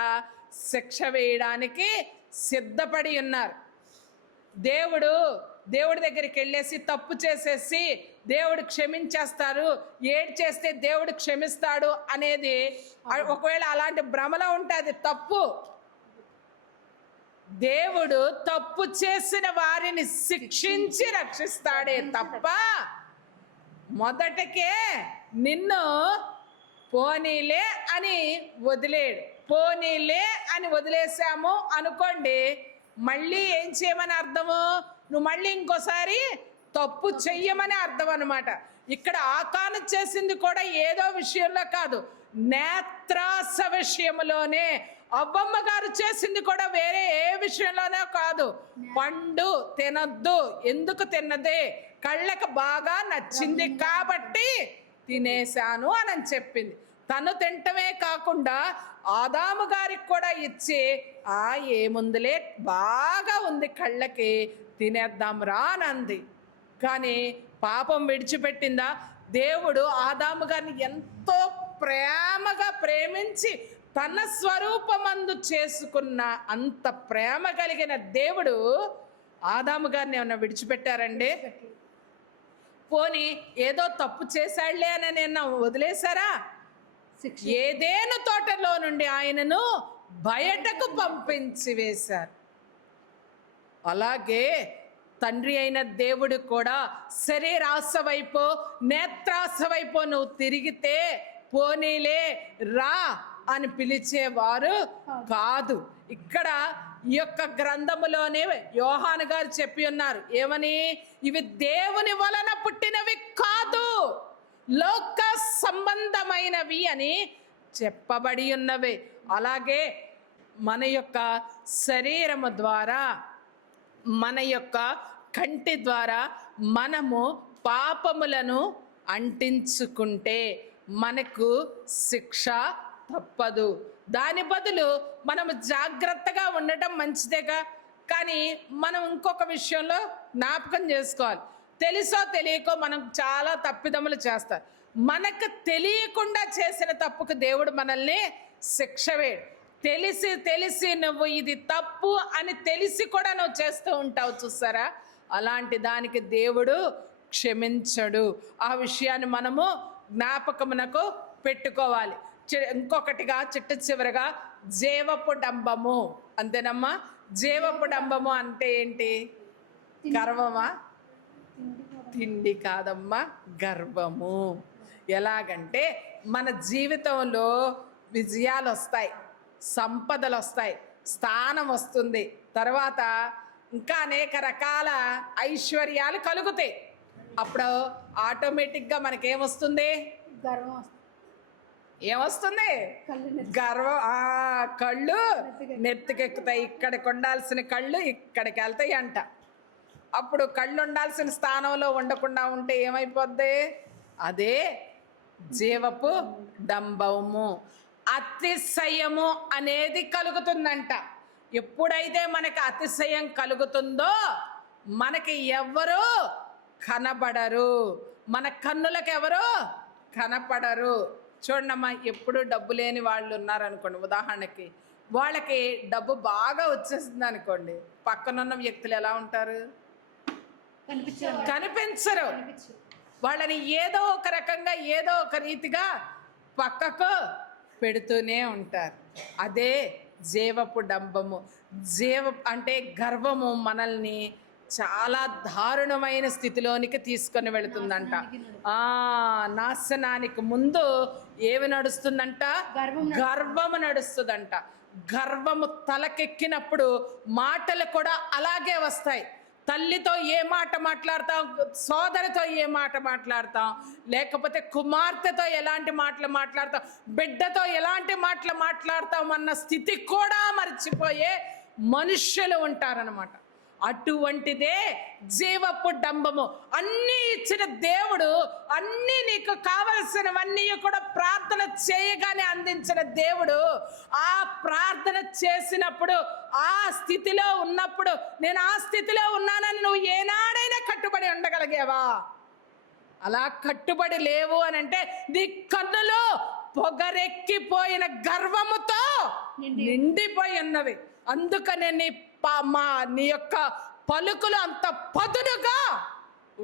శిక్ష వేయడానికి సిద్ధపడి ఉన్నారు. దేవుడి దగ్గరికి వెళ్ళేసి తప్పు చేసేసి దేవుడు క్షమించేస్తారు, ఏడు చేస్తే దేవుడు క్షమిస్తాడు అనేది ఒకవేళ అలాంటి భ్రమలో ఉంటే అది తప్పు. దేవుడు తప్పు చేసిన వారిని శిక్షించి రక్షిస్తాడే తప్ప మొదటకే నిన్ను పోనీలే అని వదిలేడు. పోనీలే అని వదిలేసాము అనుకోండి, మళ్ళీ ఏం చేయమని అర్థము, నువ్వు మళ్ళీ ఇంకోసారి తప్పు చెయ్యమని అర్థం అనమాట. ఇక్కడ ఆకాను చేసింది కూడా ఏదో విషయంలో కాదు, నేత్రాస విషయంలోనే. అవ్వమ్మ గారు చేసింది కూడా వేరే ఏ విషయంలోనే కాదు. పండు తినద్దు, ఎందుకు తిన్నదే, కళ్ళకు బాగా నచ్చింది కాబట్టి తినేశాను అని చెప్పింది. తను తింటమే కాకుండా ఆదాము గారికి కూడా ఇచ్చి, ఏముందిలే బాగా ఉంది కళ్ళకి, తినేద్దాం రా అనంది. కానీ పాపం విడిచిపెట్టిందా? దేవుడు ఆదాము గారిని ఎంతో ప్రేమగా ప్రేమించి తన స్వరూపమందు చేసుకున్న అంత ప్రేమ కలిగిన దేవుడు ఆదాము గారిని ఏమన్నా విడిచిపెట్టారండి? పోనీ ఏదో తప్పు చేశాడులే అని నేను వదిలేశారా? ఏదేను తోటలో నుండి ఆయనను బయటకు పంపించి వేశారు. అలాగే తండ్రి అయిన దేవుడు కూడా శరీరాశ వైపు నేత్రాశ వైపు నువ్వు తిరిగితే పోనీలే రా అని పిలిచేవారు కాదు. ఇక్కడ ఈ యొక్క గ్రంథములోనే యోహాను గారు చెప్పి ఉన్నారు ఏమని, ఇవి దేవుని వలన పుట్టినవి కాదు, లోక సంబంధమైనవి అని చెప్పబడి ఉన్నవి. అలాగే మన యొక్క శరీరము ద్వారా, మన యొక్క కంటి ద్వారా మనము పాపములను అంటించుకుంటే మనకు శిక్ష తప్పదు. దాని బదులు మనము జాగ్రత్తగా ఉండటం మంచిదేగా. కానీ మనం ఇంకొక విషయంలో జ్ఞాపకం చేసుకోవాలి, తెలుసో తెలియకో మనం చాలా తప్పిదములు చేస్తారు. మనకు తెలియకుండా చేసిన తప్పుకు దేవుడు మనల్ని శిక్ష వేయడు. తెలిసి నువ్వు ఇది తప్పు అని తెలిసి కూడా నువ్వు చేస్తూ ఉంటావు చూసారా, అలాంటి దానికి దేవుడు క్షమించడు. ఆ విషయాన్ని మనము జ్ఞాపకమునకు పెట్టుకోవాలి. ఇంకొకటిగా చివరగా జీవపు డంబము. అంతేనమ్మా? జీవపు డంబము అంటే ఏంటి? గర్వమా? తిండి కాదమ్మా, గర్వము. ఎలాగంటే మన జీవితంలో విజయాలు వస్తాయి, సంపదలు వస్తాయి, స్థానం వస్తుంది, తర్వాత ఇంకా అనేక రకాల ఐశ్వర్యాలు కలుగుతాయి. అప్పుడు ఆటోమేటిక్గా మనకేమొస్తుంది? గర్వం వస్తుంది. ఏమొస్తుంది? గర్వం. కళ్ళు నెత్తికెక్కుతాయి. ఇక్కడికి ఉండాల్సిన కళ్ళు ఇక్కడికి వెళ్తాయి అంట. అప్పుడు కళ్ళు ఉండాల్సిన స్థానంలో ఉండకుండా ఉంటే ఏమైపోద్ది? అదే జీవపు డంబము, అతిశయము అనేది కలుగుతుందంట. ఎప్పుడైతే మనకి అతిశయం కలుగుతుందో మనకి ఎవరు కనబడరు, మన కన్నులకు ఎవరు కనపడరు. చూడమ్మా, ఎప్పుడు డబ్బు లేని వాళ్ళు ఉన్నారనుకోండి, ఉదాహరణకి వాళ్ళకి డబ్బు బాగా వచ్చేస్తుంది అనుకోండి, పక్కనున్న వ్యక్తులు ఎలా ఉంటారు? కనిపించరు. వాళ్ళని ఏదో ఒక రకంగా ఏదో ఒక రీతిగా పక్కకు పెడుతూనే ఉంటారు. అదే జీవపు డంబము. అంటే గర్వము మనల్ని చాలా దారుణమైన స్థితిలోనికి తీసుకొని వెళుతుందంట. నాశనానికి ముందు ఏమి నడుస్తుందంట? గర్వము నడుస్తుందంట. గర్వము తలకెక్కినప్పుడు మాటలు కూడా అలాగే వస్తాయి. తల్లితో ఏ మాట మాట్లాడతాం, సోదరితో ఏ మాట మాట్లాడతాం, లేకపోతే కుమార్తెతో ఎలాంటి మాటలు మాట్లాడతాం, బిడ్డతో ఎలాంటి మాటలు మాట్లాడతాం అన్న స్థితి కూడా మర్చిపోయే మనుష్యులు ఉంటారనమాట. అటువంటిదే జీవపు డంబము. అన్నీ ఇచ్చిన దేవుడు, అన్నీ నీకు కావలసినవన్నీ కూడా ప్రార్థన చేయగానే అందించిన దేవుడు, ఆ ప్రార్థన చేసినప్పుడు ఆ స్థితిలో ఉన్నప్పుడు, నేను ఆ స్థితిలో ఉన్నానని నువ్వు ఏనాడైనా కట్టుబడి ఉండగలిగావా? అలా కట్టుబడి లేవు అని అంటే నీ కన్నులో పొగరెక్కిపోయిన గర్వముతో నిండిపోయి ఉన్నవి. అందుకనే నీ యొక్క పలుకులు అంత పదునుగా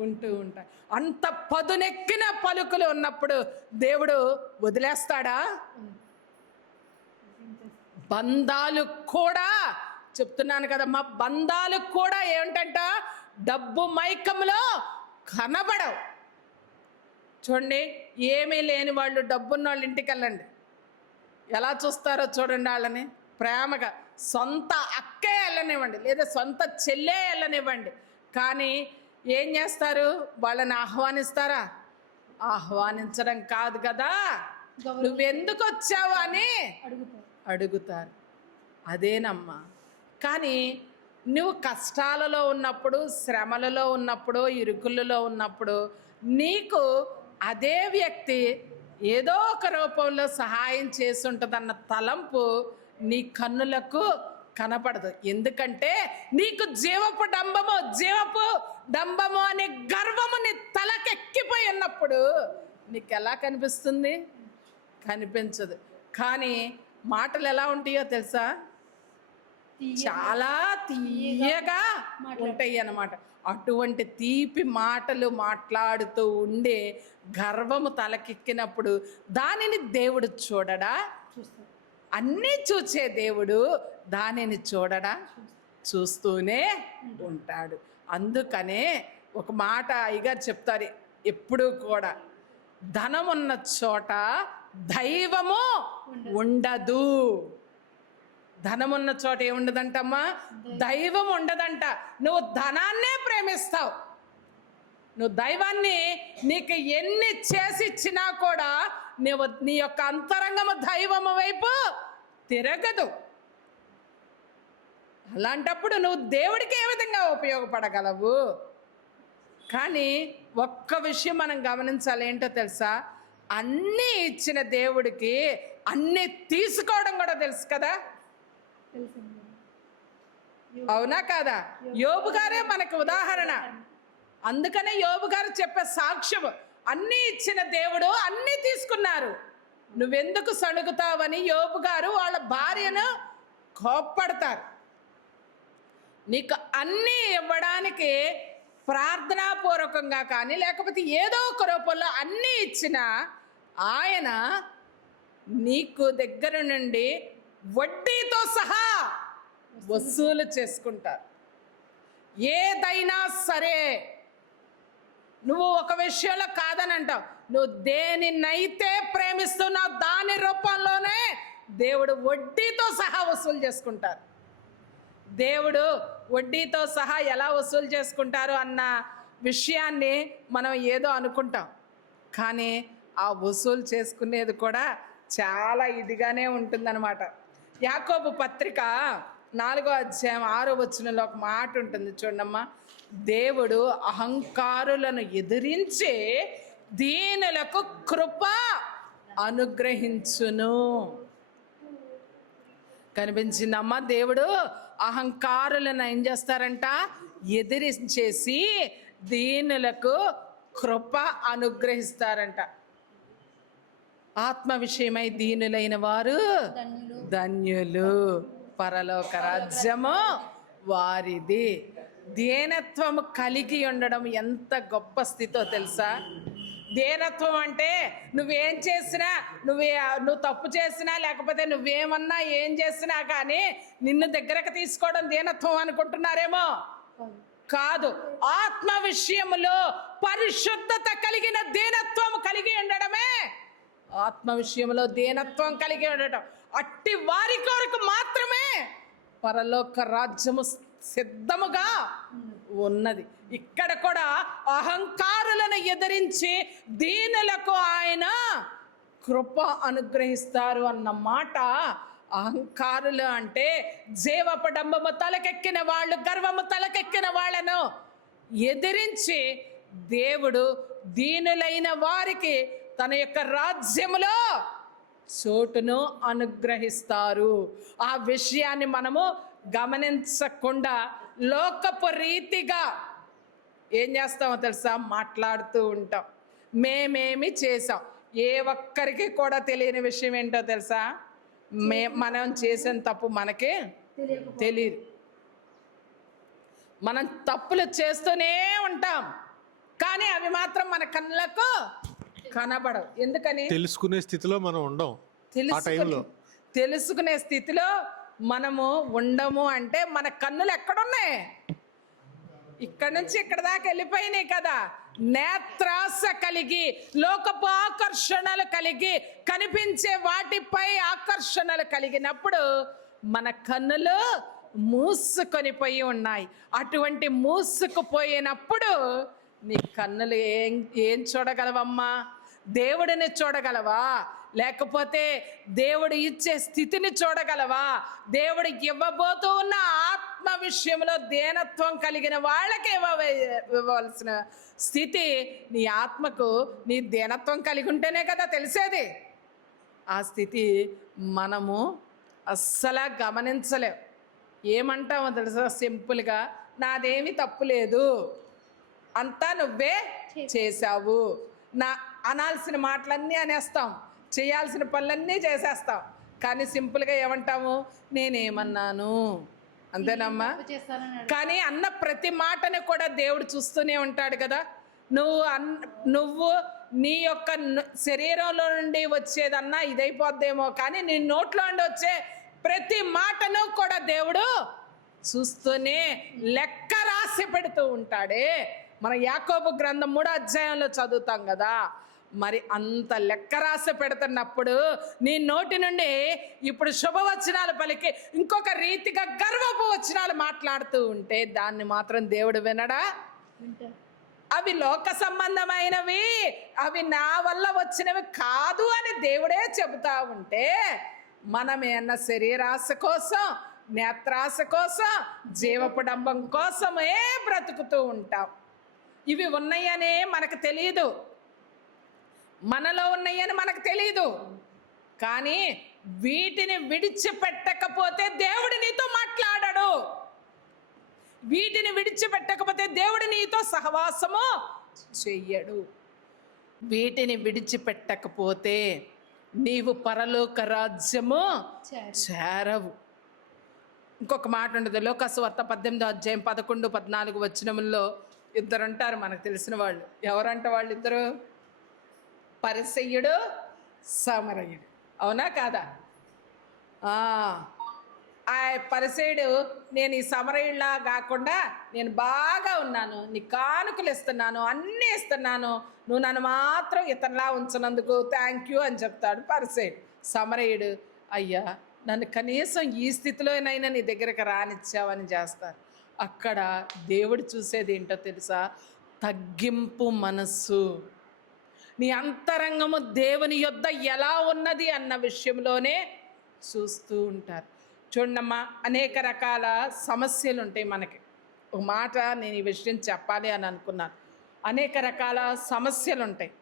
ఉంటూ ఉంటాయి. అంత పదునెక్కిన పలుకులు ఉన్నప్పుడు దేవుడు వదిలేస్తాడా? బంధాలు కూడా, చెప్తున్నాను కదమ్మా, బంధాలు కూడా ఏమిటంట? డబ్బు మైకంలో కనబడవు. చూడండి, ఏమీ లేని వాళ్ళు, డబ్బున్న వాళ్ళ ఇంటికి వెళ్ళండి, ఎలా చూస్తారో చూడండి. వాళ్ళని ప్రేమగా సొంత అక్కే వెళ్ళనివ్వండి, లేదా సొంత చెల్లే వెళ్ళనివ్వండి, కానీ ఏం చేస్తారు? వాళ్ళని ఆహ్వానిస్తారా? ఆహ్వానించడం కాదు కదా, నువ్వెందుకు వచ్చావు అని అడుగుతారు. అదేనమ్మా. కానీ నువ్వు కష్టాలలో ఉన్నప్పుడు, శ్రమలలో ఉన్నప్పుడు, ఇరుకులలో ఉన్నప్పుడు నీకు అదే వ్యక్తి ఏదో ఒక రూపంలో సహాయం చేసి ఉంటుందన్న తలంపు నీ కన్నులకు కనపడదు. ఎందుకంటే నీకు జీవపు డంబము అనే గర్వము నీ తలకెక్కిపోయి ఉన్నప్పుడు నీకు ఎలా కనిపిస్తుంది? కనిపించదు. కానీ మాటలు ఎలా ఉంటాయో తెలుసా? చాలా తీయగా ఉంటాయి అన్నమాట. అటువంటి తీపి మాటలు మాట్లాడుతూ ఉండే గర్వము తలకెక్కినప్పుడు దానిని దేవుడు చూడడా? అన్నీ చూసే దేవుడు దానిని చూడడా? చూస్తూనే ఉంటాడు. అందుకనే ఒక మాట అయ్యగారు చెప్తారు ఎప్పుడూ కూడా, ధనమున్న చోట దైవము ఉండదు. ధనమున్న చోట ఏముండదంటమ్మా? దైవం ఉండదంట. నువ్వు ధనాన్నే ప్రేమిస్తావు. నువ్వు దైవాన్ని నీకు ఎన్ని చేసి ఇచ్చినా కూడా నువ్వు నీ యొక్క అంతరంగము దైవము వైపు తిరగదు. అలాంటప్పుడు నువ్వు దేవుడికి ఏ విధంగా ఉపయోగపడగలవు? కానీ ఒక్క విషయం మనం గమనించాలి, ఏంటో తెలుసా? అన్నీ ఇచ్చిన దేవుడికి అన్నీ తీసుకోవడం కూడా తెలుసు కదా, అవునా కాదా? యోబు గారే మనకు ఉదాహరణ. అందుకనే యోబు గారు చెప్పే సాక్ష్యం, అన్నీ ఇచ్చిన దేవుడు అన్నీ తీసుకున్నారు, నువ్వెందుకు సణుగుతావని యోబు గారు వాళ్ళ భార్యను కోప్పడతారు. నీకు అన్నీ ఇవ్వడానికి ప్రార్థనాపూర్వకంగా కానీ లేకపోతే ఏదో ఒక రూపంలో అన్నీ ఇచ్చిన ఆయన నీకు దగ్గర నుండి వడ్డీతో సహా వసూలు చేసుకుంటారు. ఏదైనా సరే నువ్వు ఒక విషయంలో కాదని అంటావు, నువ్వు దేనినైతే ప్రేమిస్తున్నావు దాని రూపంలోనే దేవుడు వడ్డీతో సహా వసూలు చేసుకుంటారు. దేవుడు వడ్డీతో సహా ఎలా వసూలు చేసుకుంటారు అన్న విషయాన్ని మనం ఏదో అనుకుంటాం, కానీ ఆ వసూలు చేసుకునేది కూడా చాలా ఇదిగానే ఉంటుందన్నమాట. యాకోబు పత్రిక 4వ అధ్యాయం 6వ వచనంలో ఒక మాట ఉంటుంది చూడమ్మా. దేవుడు అహంకారులను ఎదిరించి దీనులకు కృప అనుగ్రహించును. కనిపించిందమ్మా, దేవుడు అహంకారులను ఏం చేస్తారంట? ఎదిరించేసి దీనులకు కృప అనుగ్రహిస్తారంట. ఆత్మ విషయమై దీనులైన వారు ధన్యులు, పరలోక రాజ్యము వారిది. దీనత్వము కలిగి ఉండడం ఎంత గొప్ప స్థితో తెలుసా? దీనత్వం అంటే నువ్వేం చేసినా, నువ్వు తప్పు చేసినా, లేకపోతే నువ్వేమన్నా ఏం చేసినా కానీ నిన్ను దగ్గరకు తీసుకోవడం దీనత్వం అనుకుంటున్నారేమో. కాదు, ఆత్మ విషయములో పరిశుద్ధత కలిగిన దీనత్వం కలిగి ఉండడమే ఆత్మ విషయంలో దీనత్వం కలిగి ఉండటం. అట్టి వారి కొరకు మాత్రమే పరలోక రాజ్యము సిద్ధముగా ఉన్నది. ఇక్కడ కూడా అహంకారులను ఎదిరించి దీనులకు ఆయన కృప అనుగ్రహిస్తారు అన్న మాట. అహంకారులు అంటే జీవపు డంబము తలకెక్కిన వాళ్ళు, గర్వము తలకెక్కిన వాళ్ళను ఎదిరించి దేవుడు దీనులైన వారికి తన యొక్క రాజ్యములో చోటును అనుగ్రహిస్తారు. ఆ విషయాన్ని మనము గమనించకుండా లోకపు రీతిగా ఏం చేస్తామో తెలుసా? మాట్లాడుతూ ఉంటాం. మేమేమి చేసాం. ఏ ఒక్కరికి కూడా తెలియని విషయం ఏంటో తెలుసా? మనం చేసిన తప్పు మనకే తెలియదు. మనం తప్పులు చేస్తూనే ఉంటాం, కానీ అవి మాత్రం మన కళ్ళకు కనబడవు. ఎందుకని? తెలుసుకునే స్థితిలో మనం ఉండం. తెలుసుకునే స్థితిలో మనము ఉండము. అంటే మన కన్నులు ఎక్కడున్నాయి? ఇక్కడ నుంచి ఇక్కడ దాకా వెళ్ళిపోయినాయి కదా. నేత్రాస కలిగి, లోకపు ఆకర్షణలు కలిగి, కనిపించే వాటిపై ఆకర్షణలు కలిగినప్పుడు మన కన్నులు మూసుకొని పోయి ఉన్నాయి. అటువంటి మూసుకుపోయినప్పుడు నీ కన్నులు ఏం చూడగలవమ్మా? దేవుడిని చూడగలవా? లేకపోతే దేవుడు ఇచ్చే స్థితిని చూడగలవా? దేవుడు ఇవ్వబోతూ ఉన్న ఆత్మ విషయంలో దీనత్వం కలిగిన వాళ్ళకి ఇవ్వవలసిన స్థితి నీ ఆత్మకు నీ దీనత్వం కలిగి ఉంటేనే కదా తెలిసేది. ఆ స్థితి మనము అస్సలు గమనించలేం. ఏమంటామో తెలుసా? సింపుల్గా నాదేమీ తప్పు లేదు, అంతా నువ్వే చేశావు, నా అనాల్సిన మాటలన్నీ అనేస్తాం, చేయాల్సిన పనులన్నీ చేసేస్తాం. కానీ సింపుల్గా ఏమంటాము? నేనేమన్నాను, అంతేనమ్మా. కానీ అన్న ప్రతి మాటని కూడా దేవుడు చూస్తూనే ఉంటాడు కదా. నువ్వు నీ యొక్క శరీరంలో నుండి వచ్చేదన్నా ఇదైపోద్దేమో, కానీ నీ నోట్లో నుండి వచ్చే ప్రతి మాటను కూడా దేవుడు చూస్తూనే లెక్క రాసి పెడుతూ ఉంటాడే. మన యాకోబు గ్రంథం 3వ అధ్యాయంలో చదువుతాం కదా. మరి అంత లెక్క రాసి పెడుతున్నప్పుడు నీ నోటి నుండి ఇప్పుడు శుభవచనాలు పలికి ఇంకొక రీతిగా గర్వపు వచనాలు మాట్లాడుతూ ఉంటే దాన్ని మాత్రం దేవుడు వినడా? అవి లోక సంబంధమైనవి, అవి నా వల్ల వచ్చినవి కాదు అని దేవుడే చెబుతా ఉంటే మనమేన్న శరీరాశ కోసం, నేత్రాశ కోసం, జీవపు డంబం కోసమే బ్రతుకుతూ ఉంటాం. ఇవి ఉన్నాయనే మనకు తెలియదు, మనలో ఉన్నాయని మనకు తెలియదు. కానీ వీటిని విడిచిపెట్టకపోతే దేవుడు నీతో మాట్లాడడు. వీటిని విడిచిపెట్టకపోతే దేవుడు నీతో సహవాసము చెయ్యడు. వీటిని విడిచిపెట్టకపోతే నీవు పరలోక రాజ్యము చేరవు. ఇంకొక మాట ఉండదు. లోకాసువార్త 18వ అధ్యాయం 11, 14 వచనముల్లో ఇద్దరు అంటారు మనకు తెలిసిన వాళ్ళు. ఎవరంట వాళ్ళిద్దరు? పరిసయ్యుడు, సమరయుడు. అవునా కాదా? ఆ పరిసయ్యుడు, నేను ఈ సమరయుడిలా కాకుండా నేను బాగా ఉన్నాను, నీ కానుకలు ఇస్తున్నాను, అన్నీ ఇస్తున్నాను, నువ్వు నన్ను మాత్రం ఇతనిలా ఉంచినందుకు థ్యాంక్ యూ అని చెప్తాడు పరిసయ్యుడు. సమరయుడు, అయ్యా నన్ను కనీసం ఈ స్థితిలోనైనా నీ దగ్గరకు రానిచ్చావని చేస్తారు. అక్కడ దేవుడు చూసేది ఏంటో తెలుసా? తగ్గింపు మనస్సు. నీ అంతరంగము దేవుని యొద్ద ఎలా ఉన్నది అన్న విషయంలోనే చూస్తూ ఉంటారు. చూడమ్మా, అనేక రకాల సమస్యలు ఉంటాయి మనకి. ఒక మాట నేను ఈ విషయం చెప్పాలి అని అనుకున్నాను. అనేక రకాల సమస్యలు ఉంటాయి.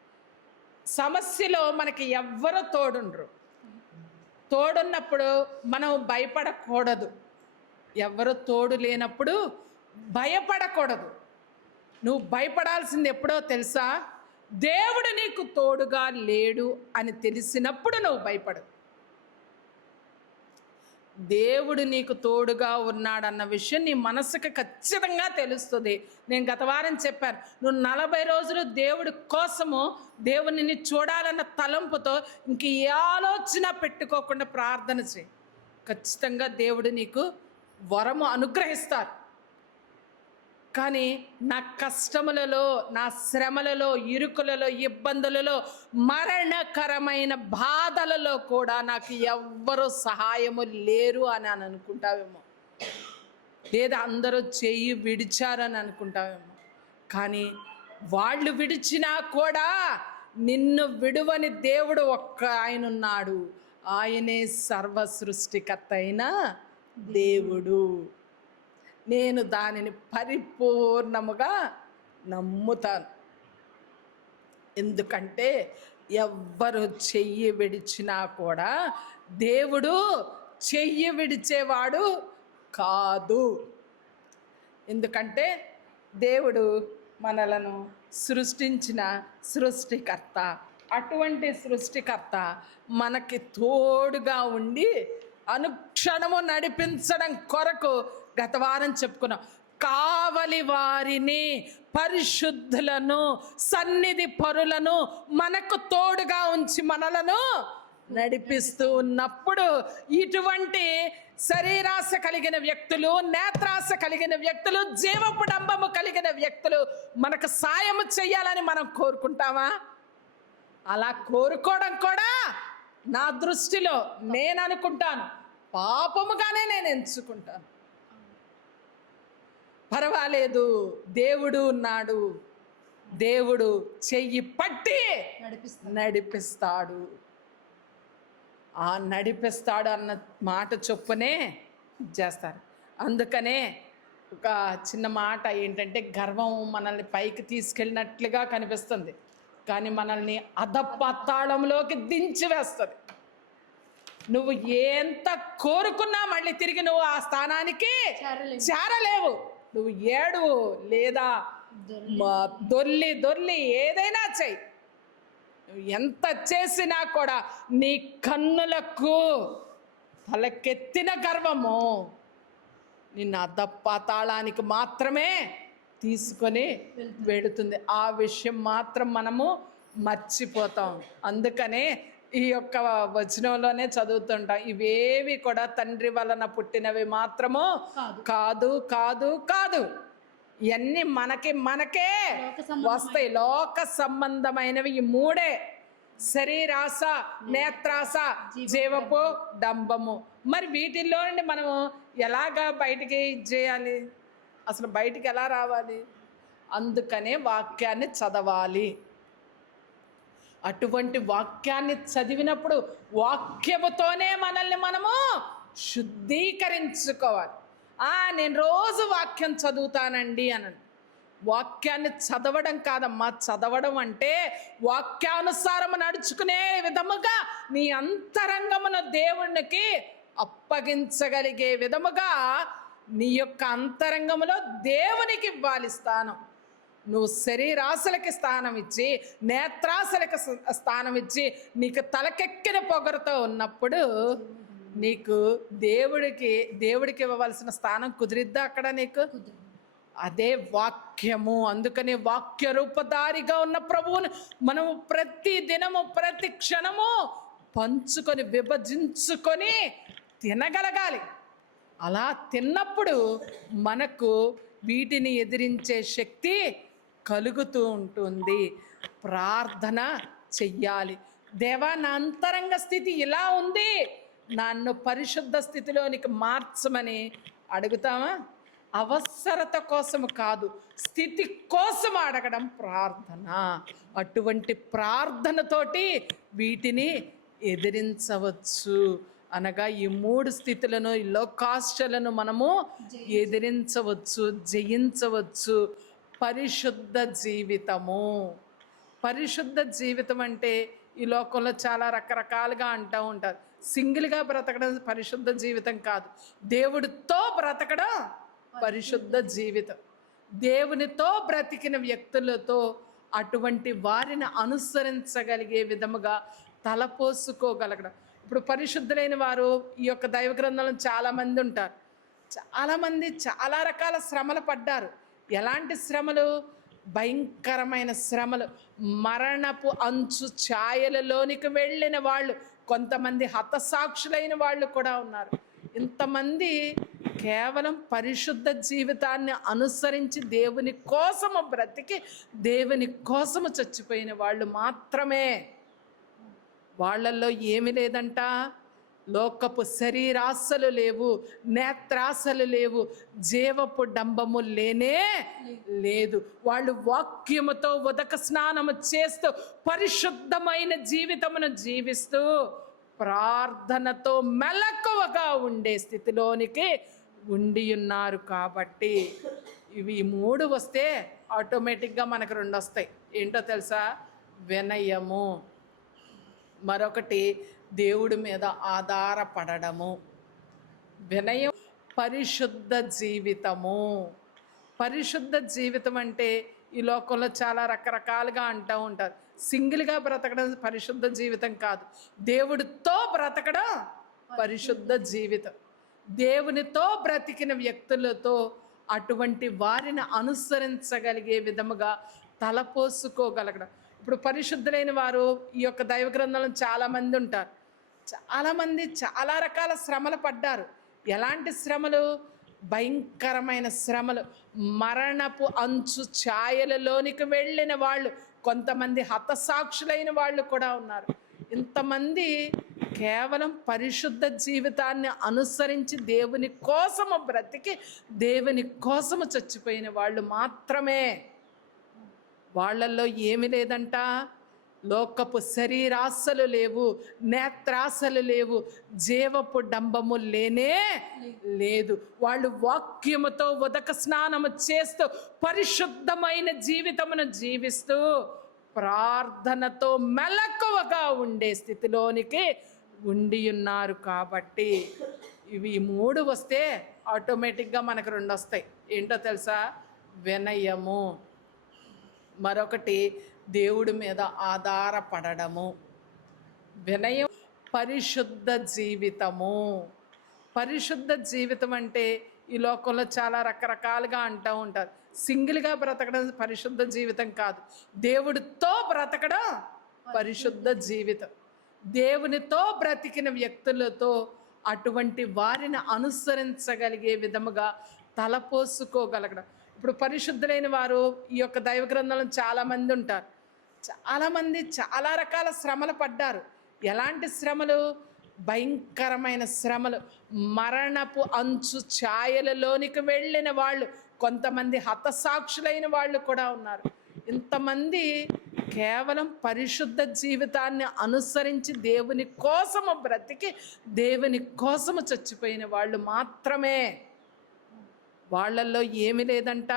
సమస్యలో మనకి ఎవ్వరు తోడుండరు. తోడున్నప్పుడు మనం భయపడకూడదు. ఎవరు తోడు లేనప్పుడు భయపడకూడదు. నువ్వు భయపడాల్సింది ఎప్పుడో తెలుసా? దేవుడు నీకు తోడుగా లేడు అని తెలిసినప్పుడు నువ్వు భయపడు. దేవుడు నీకు తోడుగా ఉన్నాడన్న విషయం నీ మనసుకు ఖచ్చితంగా తెలుస్తుంది. నేను గత వారం చెప్పాను, నువ్వు 40 రోజులు దేవుడి కోసము దేవునిని చూడాలన్న తలంపుతో ఇంక ఏ ఆలోచన పెట్టుకోకుండా ప్రార్థన చేయి. ఖచ్చితంగా దేవుడు నీకు వరము అనుగ్రహిస్తారు. కానీ నా కష్టములలో, నా శ్రమలలో, ఇరుకులలో, ఇబ్బందులలో, మరణకరమైన బాధలలో కూడా నాకు ఎవ్వరూ సహాయము లేరు అని అనుకుంటావేమో, లేదా అందరూ చెయ్యి విడిచారని అనుకుంటావేమో. కానీ వాళ్ళు విడిచినా కూడా నిన్ను విడువని దేవుడు ఒక్క ఆయన ఉన్నాడు. ఆయనే సర్వ సృష్టికర్త అయిన దేవుడు. నేను దానిని పరిపూర్ణముగా నమ్ముతాను. ఎందుకంటే ఎవ్వరు చెయ్యి విడిచినా కూడా దేవుడు చెయ్యి విడిచేవాడు కాదు. ఎందుకంటే దేవుడు మనలను సృష్టించిన సృష్టికర్త. అటువంటి సృష్టికర్త మనకి తోడుగా ఉండి అనుక్షణము నడిపించడం కొరకు గత వారం చెప్పుకున్నాం. కావలి వారిని, పరిశుద్ధులను, సన్నిధి పరులను మనకు తోడుగా ఉంచి మనలను నడిపిస్తూ ఉన్నప్పుడు ఇటువంటి శరీరాశ కలిగిన వ్యక్తులు, నేత్రాశ కలిగిన వ్యక్తులు, జీవపు డంబము కలిగిన వ్యక్తులు మనకు సాయము చెయ్యాలని మనం కోరుకుంటామా? అలా కోరుకోవడం కూడా నా దృష్టిలో నేను అనుకుంటాను పాపముగానే నేను ఎంచుకుంటాను. పర్వాలేదు, దేవుడు ఉన్నాడు, దేవుడు చెయ్యి పట్టి నడిపిస్తాడు. ఆ నడిపిస్తాడు అన్న మాట చొప్పునే చేస్తారు. అందుకనే ఒక చిన్న మాట ఏంటంటే, గర్వం మనల్ని పైకి తీసుకెళ్ళినట్లుగా కనిపిస్తుంది, కానీ మనల్ని అధపాతాళంలోకి దించి వేస్తుంది. నువ్వు ఎంత కోరుకున్నా మళ్ళీ తిరిగి నువ్వు ఆ స్థానానికి చేరలేవు. నువ్వు ఏడు లేదా దొర్లి ఏదైనా చెయ్యి, నువ్వు ఎంత చేసినా కూడా నీ కన్నులకు తలకెత్తిన గర్వము నిన్ను అధపాతాళానికి మాత్రమే తీసుకొని వెళుతుంది. ఆ విషయం మాత్రం మనము మర్చిపోతాం. అందుకనే ఈ యొక్క వచనంలోనే చదువుతుంటాం, ఇవేవి కూడా తండ్రి వలన పుట్టినవి మాత్రము కాదు కాదు కాదు, ఇవన్నీ మనకే వస్తాయి. లోక సంబంధమైనవి ఈ మూడే: శరీరాశ, నేత్రాశ, జీవపు డంబము. మరి వీటిల్లో నుండి మనము ఎలాగా బయటికి చేయాలి? అసలు బయటికి ఎలా రావాలి? అందుకనే వాక్యాన్ని చదవాలి. అటువంటి వాక్యాన్ని చదివినప్పుడు వాక్యముతోనే మనల్ని మనము శుద్ధీకరించుకోవాలి. నేను రోజు వాక్యం చదువుతానండి అనండి. వాక్యాన్ని చదవడం కాదమ్మా, చదవడం అంటే వాక్యానుసారము నడుచుకునే విధముగా నీ అంతరంగమును దేవునికి అప్పగించగలిగే విధముగా నీ యొక్క అంతరంగములో దేవునికి ఇవ్వాలి స్థానం. నువ్వు శరీరాశలకి స్థానం ఇచ్చి, నేత్రాశలకి స్థానం ఇచ్చి, నీకు తలకెక్కిన పొగరుతో ఉన్నప్పుడు నీకు దేవుడికి ఇవ్వవలసిన స్థానం కుదిరిద్దా అక్కడ నీకు? అదే వాక్యము. అందుకని వాక్య రూపధారిగా ఉన్న ప్రభువుని మనము ప్రతి దినము, ప్రతి క్షణము పంచుకొని, విభజించుకొని తినగలగాలి. అలా తిన్నప్పుడు మనకు వీటిని ఎదిరించే శక్తి కలుగుతూ ఉంటుంది. ప్రార్థన చెయ్యాలి. దేవా, నా అంతరంగ స్థితి ఇలా ఉంది, నన్ను పరిశుద్ధ స్థితిలోనికి మార్చమని అడుగుతామా? అవసరత కోసము కాదు, స్థితి కోసం అడగడం ప్రార్థన. అటువంటి ప్రార్థనతోటి వీటిని ఎదిరించవచ్చు. అనగా ఈ 3 స్థితులను, ఈ లోకాశలను మనము ఎదిరించవచ్చు, జయించవచ్చు. పరిశుద్ధ జీవితము. పరిశుద్ధ జీవితం అంటే ఈ లోకంలో చాలా రకరకాలుగా అంటూ ఉంటారు. సింగిల్గా బ్రతకడం పరిశుద్ధ జీవితం కాదు, దేవుడితో బ్రతకడం పరిశుద్ధ జీవితం. దేవునితో బ్రతికిన వ్యక్తులతో అటువంటి వారిని అనుసరించగలిగే విధముగా తలపోసుకోగలగడం. ఇప్పుడు పరిశుద్ధులైన వారు ఈ యొక్క దైవ గ్రంథంలో చాలామంది ఉంటారు. చాలామంది చాలా రకాల శ్రమలు పడ్డారు. ఎలాంటి శ్రమలు? భయంకరమైన శ్రమలు. మరణపు అంచు ఛాయలలోనికి వెళ్ళిన వాళ్ళు, కొంతమంది హతసాక్షులైన వాళ్ళు కూడా ఉన్నారు. ఇంతమంది కేవలం పరిశుద్ధ జీవితాన్ని అనుసరించి దేవుని కోసము బ్రతికి దేవుని కోసము చచ్చిపోయిన వాళ్ళు మాత్రమే. వాళ్ళల్లో ఏమి లేదంట, లోకపు శరీరాశలు లేవు, నేత్రాశలు లేవు, జీవపు డంబము లేనే లేదు. వాళ్ళు వాక్యముతో ఉదక స్నానము చేస్తూ పరిశుద్ధమైన జీవితమును జీవిస్తూ ప్రార్థనతో మెలకువగా ఉండే స్థితిలోనికి ఉండి ఉన్నారు. కాబట్టి ఇవి 3 వస్తే ఆటోమేటిక్గా మనకు 2 వస్తాయి. ఏంటో తెలుసా? వినయము, మరొకటి దేవుడి మీద ఆధారపడము. వినయం, పరిశుద్ధ జీవితము. పరిశుద్ధ జీవితం అంటే ఈ లోకంలో చాలా రకరకాలుగా అంటూ ఉంటారు. సింగిల్గా బ్రతకడం పరిశుద్ధ జీవితం కాదు, దేవుడితో బ్రతకడం పరిశుద్ధ జీవితం. దేవునితో బ్రతికిన వ్యక్తులతో అటువంటి వారిని అనుసరించగలిగే విధముగా తలపోసుకోగలగడం. ఇప్పుడు పరిశుద్ధులైన వారు ఈ యొక్క దైవ గ్రంథంలో చాలామంది ఉంటారు. చాలామంది చాలా రకాల శ్రమలు పడ్డారు. ఎలాంటి శ్రమలు? భయంకరమైన శ్రమలు. మరణపు అంచు ఛాయలలోనికి వెళ్ళిన వాళ్ళు, కొంతమంది హతసాక్షులైన వాళ్ళు కూడా ఉన్నారు. ఇంతమంది కేవలం పరిశుద్ధ జీవితాన్ని అనుసరించి దేవుని కోసము బ్రతికి దేవుని కోసము చచ్చిపోయిన వాళ్ళు మాత్రమే. వాళ్ళల్లో ఏమి లేదంట, లోకపు శరీరాశలు లేవు, నేత్రాశలు లేవు, జీవపు డంబము లేనే లేదు. వాళ్ళు వాక్యముతో ఉదక స్నానము చేస్తూ పరిశుద్ధమైన జీవితమును జీవిస్తూ ప్రార్థనతో మెలకువగా ఉండే స్థితిలోనికి ఉండి ఉన్నారు. కాబట్టి ఇవి 3 వస్తే ఆటోమేటిక్గా మనకు 2 వస్తాయి. ఏంటో తెలుసా? వినయము, మరొకటి దేవుడి మీద ఆధారపడము. వినయం, పరిశుద్ధ జీవితము. పరిశుద్ధ జీవితం అంటే ఈ లోకంలో చాలా రకరకాలుగా అంటూ ఉంటారు. సింగిల్గా బ్రతకడం పరిశుద్ధ జీవితం కాదు, దేవుడితో బ్రతకడం పరిశుద్ధ జీవితం. దేవునితో బ్రతికిన వ్యక్తులతో అటువంటి వారిని అనుసరించగలిగే విధముగా తలపోసుకోగలగడం. ఇప్పుడు పరిశుద్ధులైన వారు ఈ యొక్క దైవ గ్రంథంలో చాలామంది ఉంటారు. చాలామంది చాలా రకాల శ్రమలు పడ్డారు. ఎలాంటి శ్రమలు? భయంకరమైన శ్రమలు. మరణపు అంచు ఛాయలలోనికి వెళ్ళిన వాళ్ళు, కొంతమంది హతసాక్షులైన వాళ్ళు కూడా ఉన్నారు. ఇంతమంది కేవలం పరిశుద్ధ జీవితాన్ని అనుసరించి దేవుని కోసము బ్రతికి దేవుని కోసము చచ్చిపోయిన వాళ్ళు మాత్రమే. వాళ్ళల్లో ఏమి లేదంట,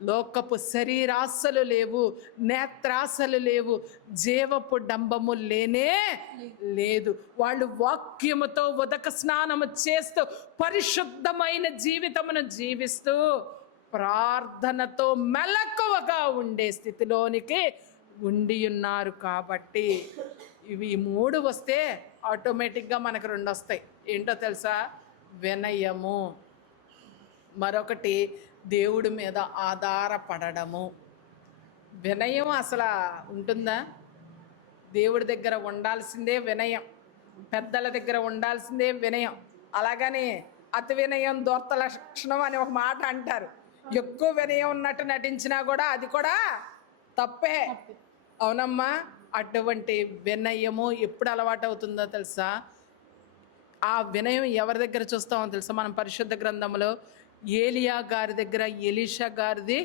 లోకపు శరీరాశలు లేవు, నేత్రాశలు లేవు, జీవపు డంబము లేనే లేదు. వాళ్ళు వాక్యముతో ఉదక స్నానము చేస్తూ పరిశుద్ధమైన జీవితమును జీవిస్తూ ప్రార్థనతో మెలకువగా ఉండే స్థితిలోనికి ఉండి ఉన్నారు. కాబట్టి ఇవి 3 వస్తే ఆటోమేటిక్గా మనకు 2 వస్తాయి. ఏంటో తెలుసా? వినయము, మరొకటి దేవుడి మీద ఆధారపడము. వినయం అసలు ఉంటుందా? దేవుడి దగ్గర ఉండాల్సిందే వినయం, పెద్దల దగ్గర ఉండాల్సిందే వినయం. అలాగని అతి వినయం దూర్త లక్షణం అని ఒక మాట అంటారు. ఎక్కువ వినయం ఉన్నట్టు నటించినా కూడా అది కూడా తప్పే. అవునమ్మా, అటువంటి వినయము ఎప్పుడు అలవాటు అవుతుందో తెలుసా? ఆ వినయం ఎవరి దగ్గర చూస్తామో తెలుసా? మనం పరిశుద్ధ గ్రంథంలో ఏలియా గారి దగ్గర ఎలీషా గారిది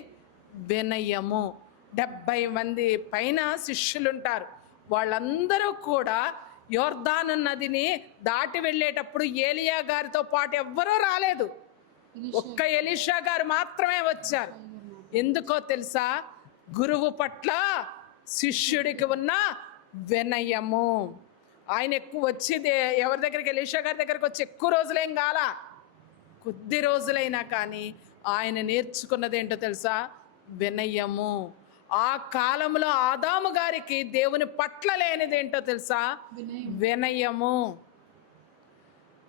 వినయము. 70 మంది పైన శిష్యులుంటారు. వాళ్ళందరూ కూడా యోర్దాను నదిని దాటి వెళ్ళేటప్పుడు ఏలియా గారితో పాటు ఎవ్వరూ రాలేదు. ఒక్క ఎలీషా గారు మాత్రమే వచ్చారు. ఎందుకో తెలుసా? గురువు పట్ల శిష్యుడికి ఉన్న వినయము. ఆయన ఎక్కువ వచ్చేది ఎవరి దగ్గరికి? ఎలీషా గారి దగ్గరికి వచ్చి ఎక్కువ రోజులేం కాలా, కొద్ది రోజులైనా కానీ ఆయన నేర్చుకున్నది ఏంటో తెలుసా? వినయము. ఆ కాలంలో ఆదాము గారికి దేవుని పట్ల లేనిది ఏంటో తెలుసా? వినయము.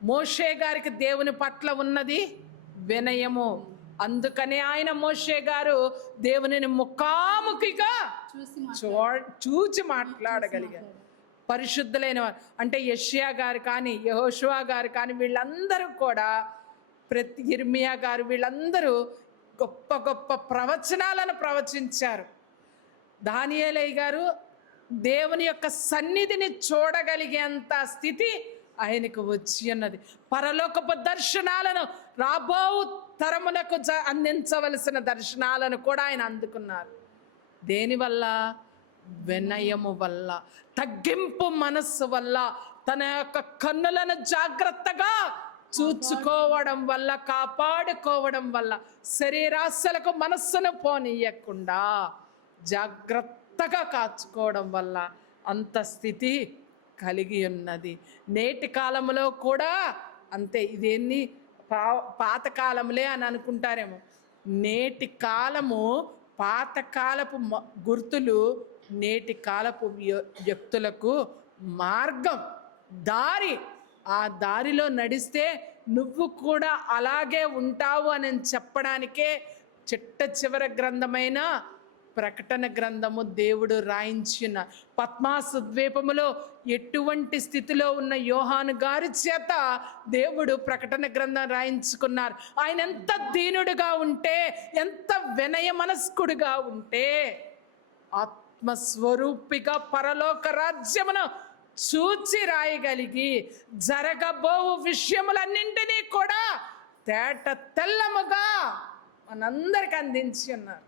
మోషే గారికి దేవుని పట్ల ఉన్నది వినయము. అందుకనే ఆయన మోషే గారు దేవునిని ముఖాముఖిగా చూచి మాట్లాడగలిగారు. పరిశుద్ధులైన వారు అంటే యెషయా గారు కానీ, యెహోషువ గారు కానీ, వీళ్ళందరూ కూడా, ఇర్మియా గారు, వీళ్ళందరూ గొప్ప గొప్ప ప్రవచనాలను ప్రవచించారు. దానియేలయ్య గారు దేవుని యొక్క సన్నిధిని చూడగలిగేంత స్థితి ఆయనకు వచ్చి ఉన్నది. పరలోకపు దర్శనాలను, రాబో తరములకు అందించవలసిన దర్శనాలను కూడా ఆయన అందుకున్నారు. దేనివల్ల? వినయము వల్ల, తగ్గింపు మనస్సు వల్ల, తన యొక్క కన్నులను జాగ్రత్తగా చూచుకోవడం వల్ల, కాపాడుకోవడం వల్ల, శరీరాశలకు మనస్సును పోనీయకుండా జాగ్రత్తగా కాచుకోవడం వల్ల అంత స్థితి కలిగి ఉన్నది. నేటి కాలంలో కూడా అంతే. ఇదేన్ని పాతకాలములే అని అనుకుంటారేమో. నేటి కాలము పాతకాలపు గుర్తులు నేటి కాలపు వ్యక్తులకు మార్గం, దారి. ఆ దారిలో నడిస్తే నువ్వు కూడా అలాగే ఉంటావు అని చెప్పడానికే చిట్ట చివరి గ్రంథమైన ప్రకటన గ్రంథము దేవుడు రాయించిన. పద్మాసు ద్వీపములో ఎటువంటి స్థితిలో ఉన్న యోహాను గారి చేత దేవుడు ప్రకటన గ్రంథం రాయించుకున్నారు. ఆయన ఎంత దీనుడుగా ఉంటే, ఎంత వినయ మనస్కుడుగా ఉంటే, ఆత్మస్వరూపిగా పరలోక రాజ్యమును చూచి రాయగలిగి జరగబోవు విషయములన్నింటినీ కూడా తేట తెల్లముగా మనందరికి అందించి ఉన్నారు.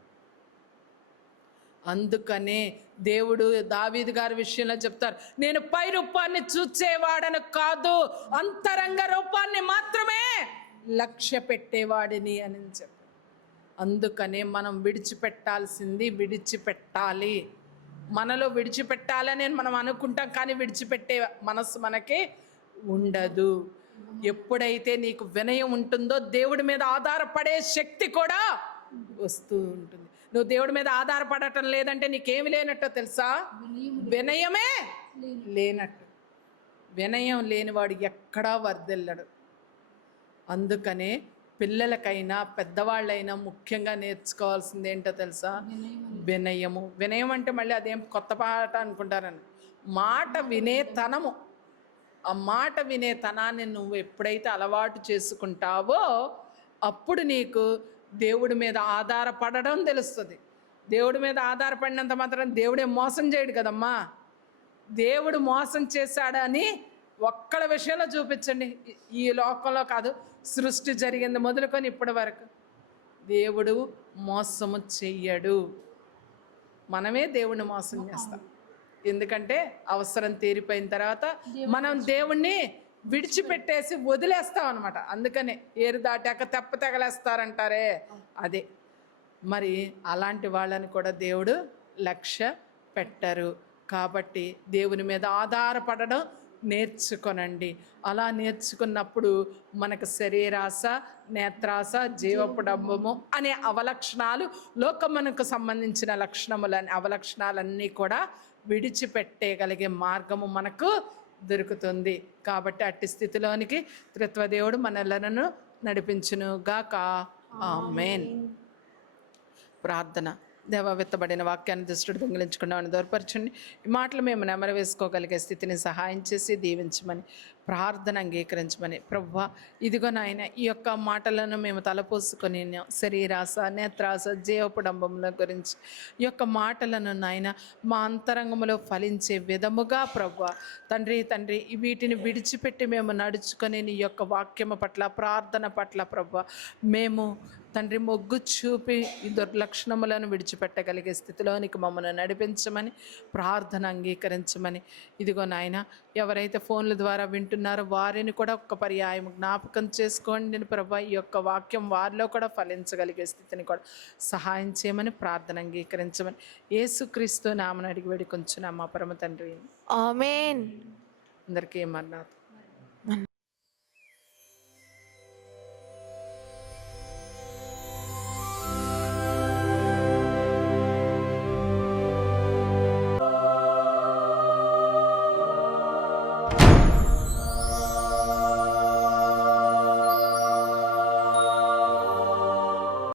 అందుకనే దేవుడు దావీదు గారి విషయంలో చెప్తారు, నేను పై రూపాన్ని చూచేవాడను కాదు, అంతరంగ రూపాన్ని మాత్రమే లక్ష్య పెట్టేవాడిని అని చెప్పారు. అందుకనే మనం విడిచిపెట్టాల్సింది విడిచిపెట్టాలి. మనలో విడిచిపెట్టాలని మనం అనుకుంటాం, కానీ విడిచిపెట్టే మనసు మనకి ఉండదు. ఎప్పుడైతే నీకు వినయం ఉంటుందో దేవుడి మీద ఆధారపడే శక్తి కూడా వస్తూ ఉంటుంది. నువ్వు దేవుడి మీద ఆధారపడటం లేదంటే నీకేమి లేనట్టో తెలుసా? వినయమే లేనట్టు. వినయం లేనివాడు ఎక్కడా వర్ధిల్లడు. అందుకనే పిల్లలకైనా పెద్దవాళ్ళైనా ముఖ్యంగా నేర్చుకోవాల్సింది ఏంటో తెలుసా? వినయము. వినయం అంటే మళ్ళీ అదేం కొత్త పాట అనుకుంటారని, మాట వినేతనము. ఆ మాట వినేతనాన్ని నువ్వు ఎప్పుడైతే అలవాటు చేసుకుంటావో అప్పుడు నీకు దేవుడి మీద ఆధారపడడం తెలుస్తుంది. దేవుడి మీద ఆధారపడినంత మాత్రం దేవుడే మోసం చేయడు కదమ్మా. దేవుడు మోసం చేశాడని ఒక్కళ్ళ విషయంలో చూపించండి. ఈ లోకంలో కాదు, సృష్టి జరిగింది మొదలుకొని ఇప్పటి వరకు దేవుడు మోసము చెయ్యడు. మనమే దేవుడిని మోసం చేస్తాం. ఎందుకంటే అవసరం తీరిపోయిన తర్వాత మనం దేవుణ్ణి విడిచిపెట్టేసి వదిలేస్తాం అనమాట. అందుకనే ఏరు దాటాక తెప్ప తెగలేస్తారంటారే, అదే. మరి అలాంటి వాళ్ళని కూడా దేవుడు లక్ష్య పెట్టరు. కాబట్టి దేవుని మీద ఆధారపడడం నేర్చుకొనండి. అలా నేర్చుకున్నప్పుడు మనకు శరీరాశ, నేత్రాశ, జీవపుడంబము అనే అవలక్షణాలు, లోకమునకు సంబంధించిన లక్షణములని అవలక్షణాలన్నీ కూడా విడిచిపెట్టేయగలిగే మార్గము మనకు దొరుకుతుంది. కాబట్టి అట్టి స్థితిలోనికి త్రిత్వదేవుడు మనలను నడిపించును గాక. ఆమేన్. ప్రార్థన. దేవ విత్తబడిన వాక్యాన్ని దుష్టుడు దొంగిలించుకున్నామని దూరపరచండి. ఈ మాటలు మేము నెమరు వేసుకోగలిగే స్థితిని సహాయం చేసి దీవించమని ప్రార్థన అంగీకరించమని. ప్రభువా, ఇదిగో నాయన, ఈ యొక్క మాటలను మేము తలపోసుకొని శరీరాస, నేత్రాస, జీవపుడంబముల గురించి ఈ యొక్క మాటలను నాయన మా అంతరంగంలో ఫలించే విధముగా ప్రభువా తండ్రి వీటిని విడిచిపెట్టి మేము నడుచుకొని నీ యొక్క వాక్యము పట్ల, ప్రార్థన పట్ల ప్రభువా మేము తండ్రి మొగ్గు చూపి ఈ దుర్లక్షణములను విడిచిపెట్టగలిగే స్థితిలోనికి మమ్మల్ని నడిపించమని ప్రార్థన అంగీకరించమని. ఇదిగో నాయన, ఎవరైతే ఫోన్ల ద్వారా వింటున్నారో వారిని కూడా ఒక్క పర్యాయం జ్ఞాపకం చేసుకోండి ప్రభా. ఈ యొక్క వాక్యం వారిలో కూడా ఫలించగలిగే స్థితిని కూడా సహాయం చేయమని ప్రార్థన అంగీకరించమని యేసుక్రీస్తు నామమున అడిగి వేడుకొంచున్నాం మా పరమ తండ్రి. ఆమేన్. అందరికీ ఏమన్నారు?